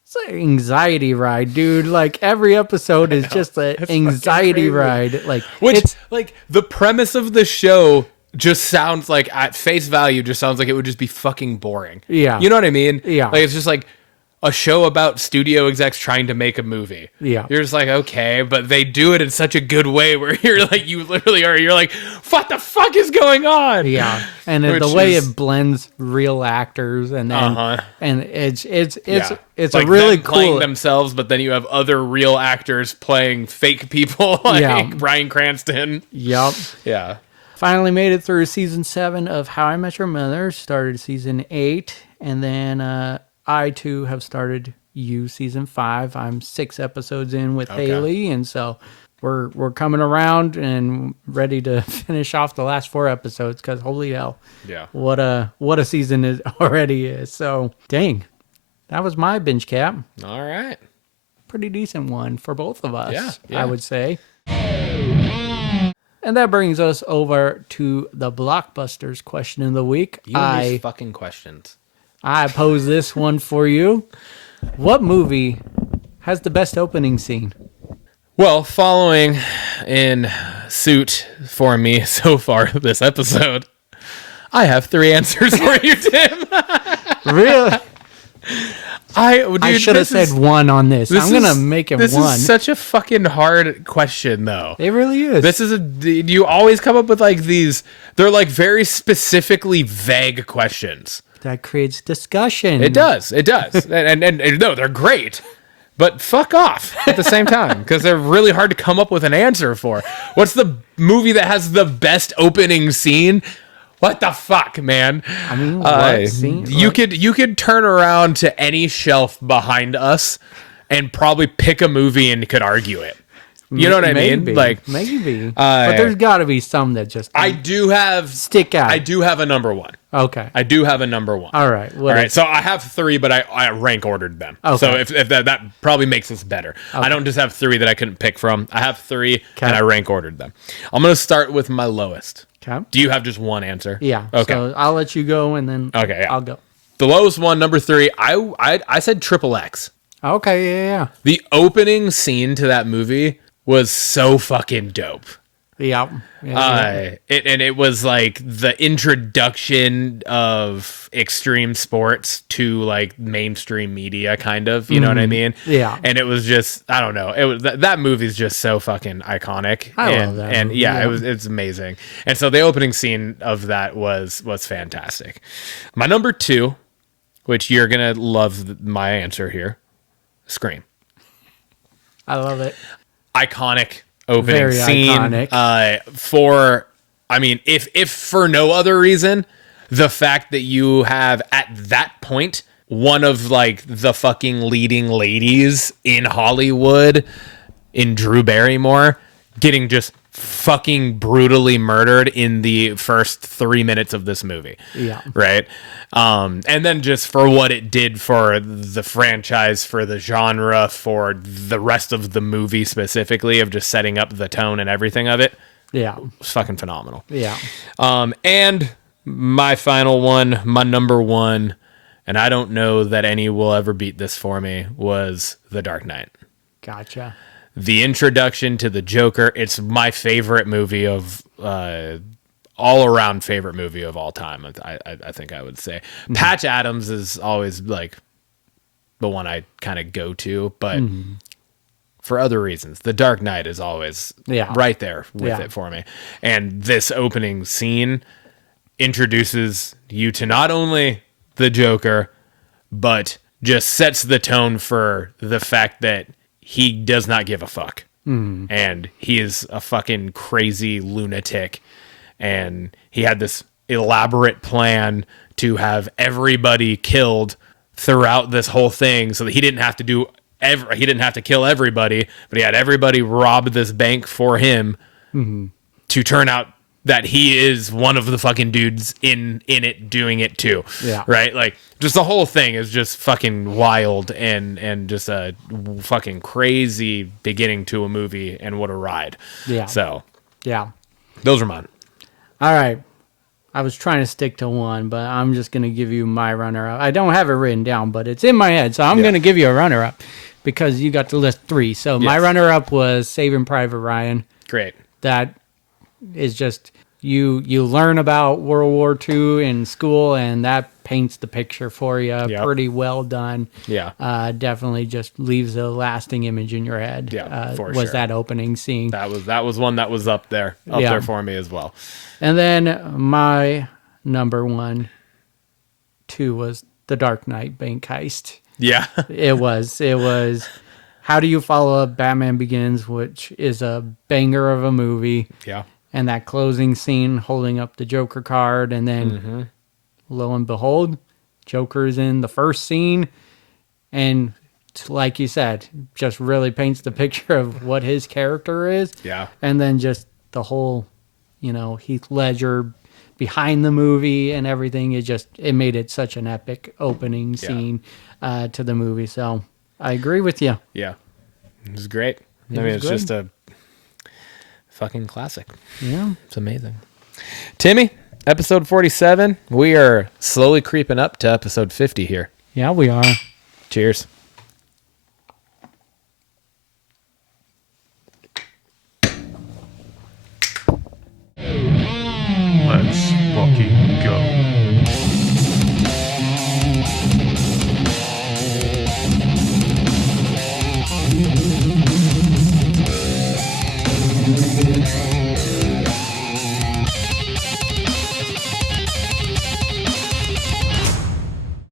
It's an anxiety ride, dude. Like every episode is just an anxiety ride. It's like the premise of the show just sounds like, at face value, just sounds like it would just be fucking boring. Yeah. You know what I mean? Yeah. Like it's just like a show about studio execs trying to make a movie. Yeah. You're just like, okay, but they do it in such a good way where you're like, you're like, what the fuck is going on? Yeah. And the way it blends real actors and then, and it's like a really cool playing themselves, but then you have other real actors playing fake people like Bryan Cranston. Yep. Yeah. Finally made it through season 7 of How I Met Your Mother. Started season 8, and then, I too have started You season 5. I'm 6 episodes in with Haley, and so we're coming around and ready to finish off the last 4 episodes because holy hell, what a season it already is. So dang, that was my binge cap. All right, pretty decent one for both of us. Yeah. I would say. And that brings us over to the Blockbusters question of the week. These fucking questions. I pose this one for you. What movie has the best opening scene? Well, following in suit for me so far this episode, I have 3 answers for you, Tim. Really? I should have said one on this. I'm going to make it one. This is such a fucking hard question, though. It really is. You always come up with like these, they're like very specifically vague questions. That creates discussion. It does. and no, they're great. But fuck off at the same time, because they're really hard to come up with an answer for. What's the movie that has the best opening scene? What the fuck, man? I mean, what scene? You could turn around to any shelf behind us and probably pick a movie and could argue it. You know what I mean? Like maybe, but there's got to be some that just I do have stick out. I do have a number 1. Okay, I do have a number 1. All right, all right. So I have 3, but I rank ordered them. Okay. So if that probably makes this better. Okay. I don't just have 3 that I couldn't pick from. I have 3 and I rank ordered them. I'm gonna start with my lowest. Okay. Do you have just one answer? Yeah. Okay. So I'll let you go, and then I'll go. The lowest one, number 3. I said XXX. Okay. Yeah. The opening scene to that movie was so fucking dope. Yeah. It was like the introduction of extreme sports to like mainstream media, kind of, you know what I mean? Yeah. And it was just, I don't know. It was that movie's just so fucking iconic. I love that. And it's amazing. And so the opening scene of that was fantastic. My number 2, which you're gonna love my answer here, Scream. I love it. Iconic opening Very scene. Iconic. If for no other reason the fact that you have at that point one of like the fucking leading ladies in Hollywood in Drew Barrymore getting just fucking brutally murdered in the first 3 minutes of this movie. Yeah. Right. And then just for what it did for the franchise, for the genre, for the rest of the movie specifically, of just setting up the tone and everything of it. Yeah. It was fucking phenomenal. Yeah. And my final one, my number one, and I don't know that any will ever beat this for me, was The Dark Knight. Gotcha. The introduction to the Joker, it's my favorite movie of all around favorite movie of all time. I think I would say Patch Adams is always like the one I kind of go to, but for other reasons, The Dark Knight is always right there with it for me. And this opening scene introduces you to not only the Joker, but just sets the tone for the fact that he does not give a fuck. And he is a fucking crazy lunatic. And he had this elaborate plan to have everybody killed throughout this whole thing so that he didn't have to he didn't have to kill everybody, but he had everybody rob this bank for him to turn out that he is one of the fucking dudes in it doing it too. Yeah. Right? Like, just the whole thing is just fucking wild and just a fucking crazy beginning to a movie, and what a ride. Yeah. So, yeah. Those are mine. All right. I was trying to stick to one, but I'm just going to give you my runner-up. I don't have it written down, but it's in my head, so I'm going to give you a runner-up because you got to list three. So my runner-up was Saving Private Ryan. Great. That is just, you learn about World War II in school, and that paints the picture for you. Pretty well done. Yeah. Definitely just leaves a lasting image in your head. Yeah, for was sure. that opening scene. That was one that was up there for me as well. And then my number 1, 2 was The Dark Knight bank heist. Yeah. It was. How do you follow up Batman Begins, which is a banger of a movie? Yeah. And that closing scene holding up the Joker card, and then lo and behold, Joker's in the first scene, and like you said, just really paints the picture of what his character is. Yeah. And then just the whole, Heath Ledger behind the movie and everything. It made it such an epic opening scene to the movie. So I agree with you. Yeah. It was great. It's just a fucking classic. Yeah. It's amazing. Timmy, episode 47. We are slowly creeping up to episode 50 here. Yeah, we are. Cheers. Let's fucking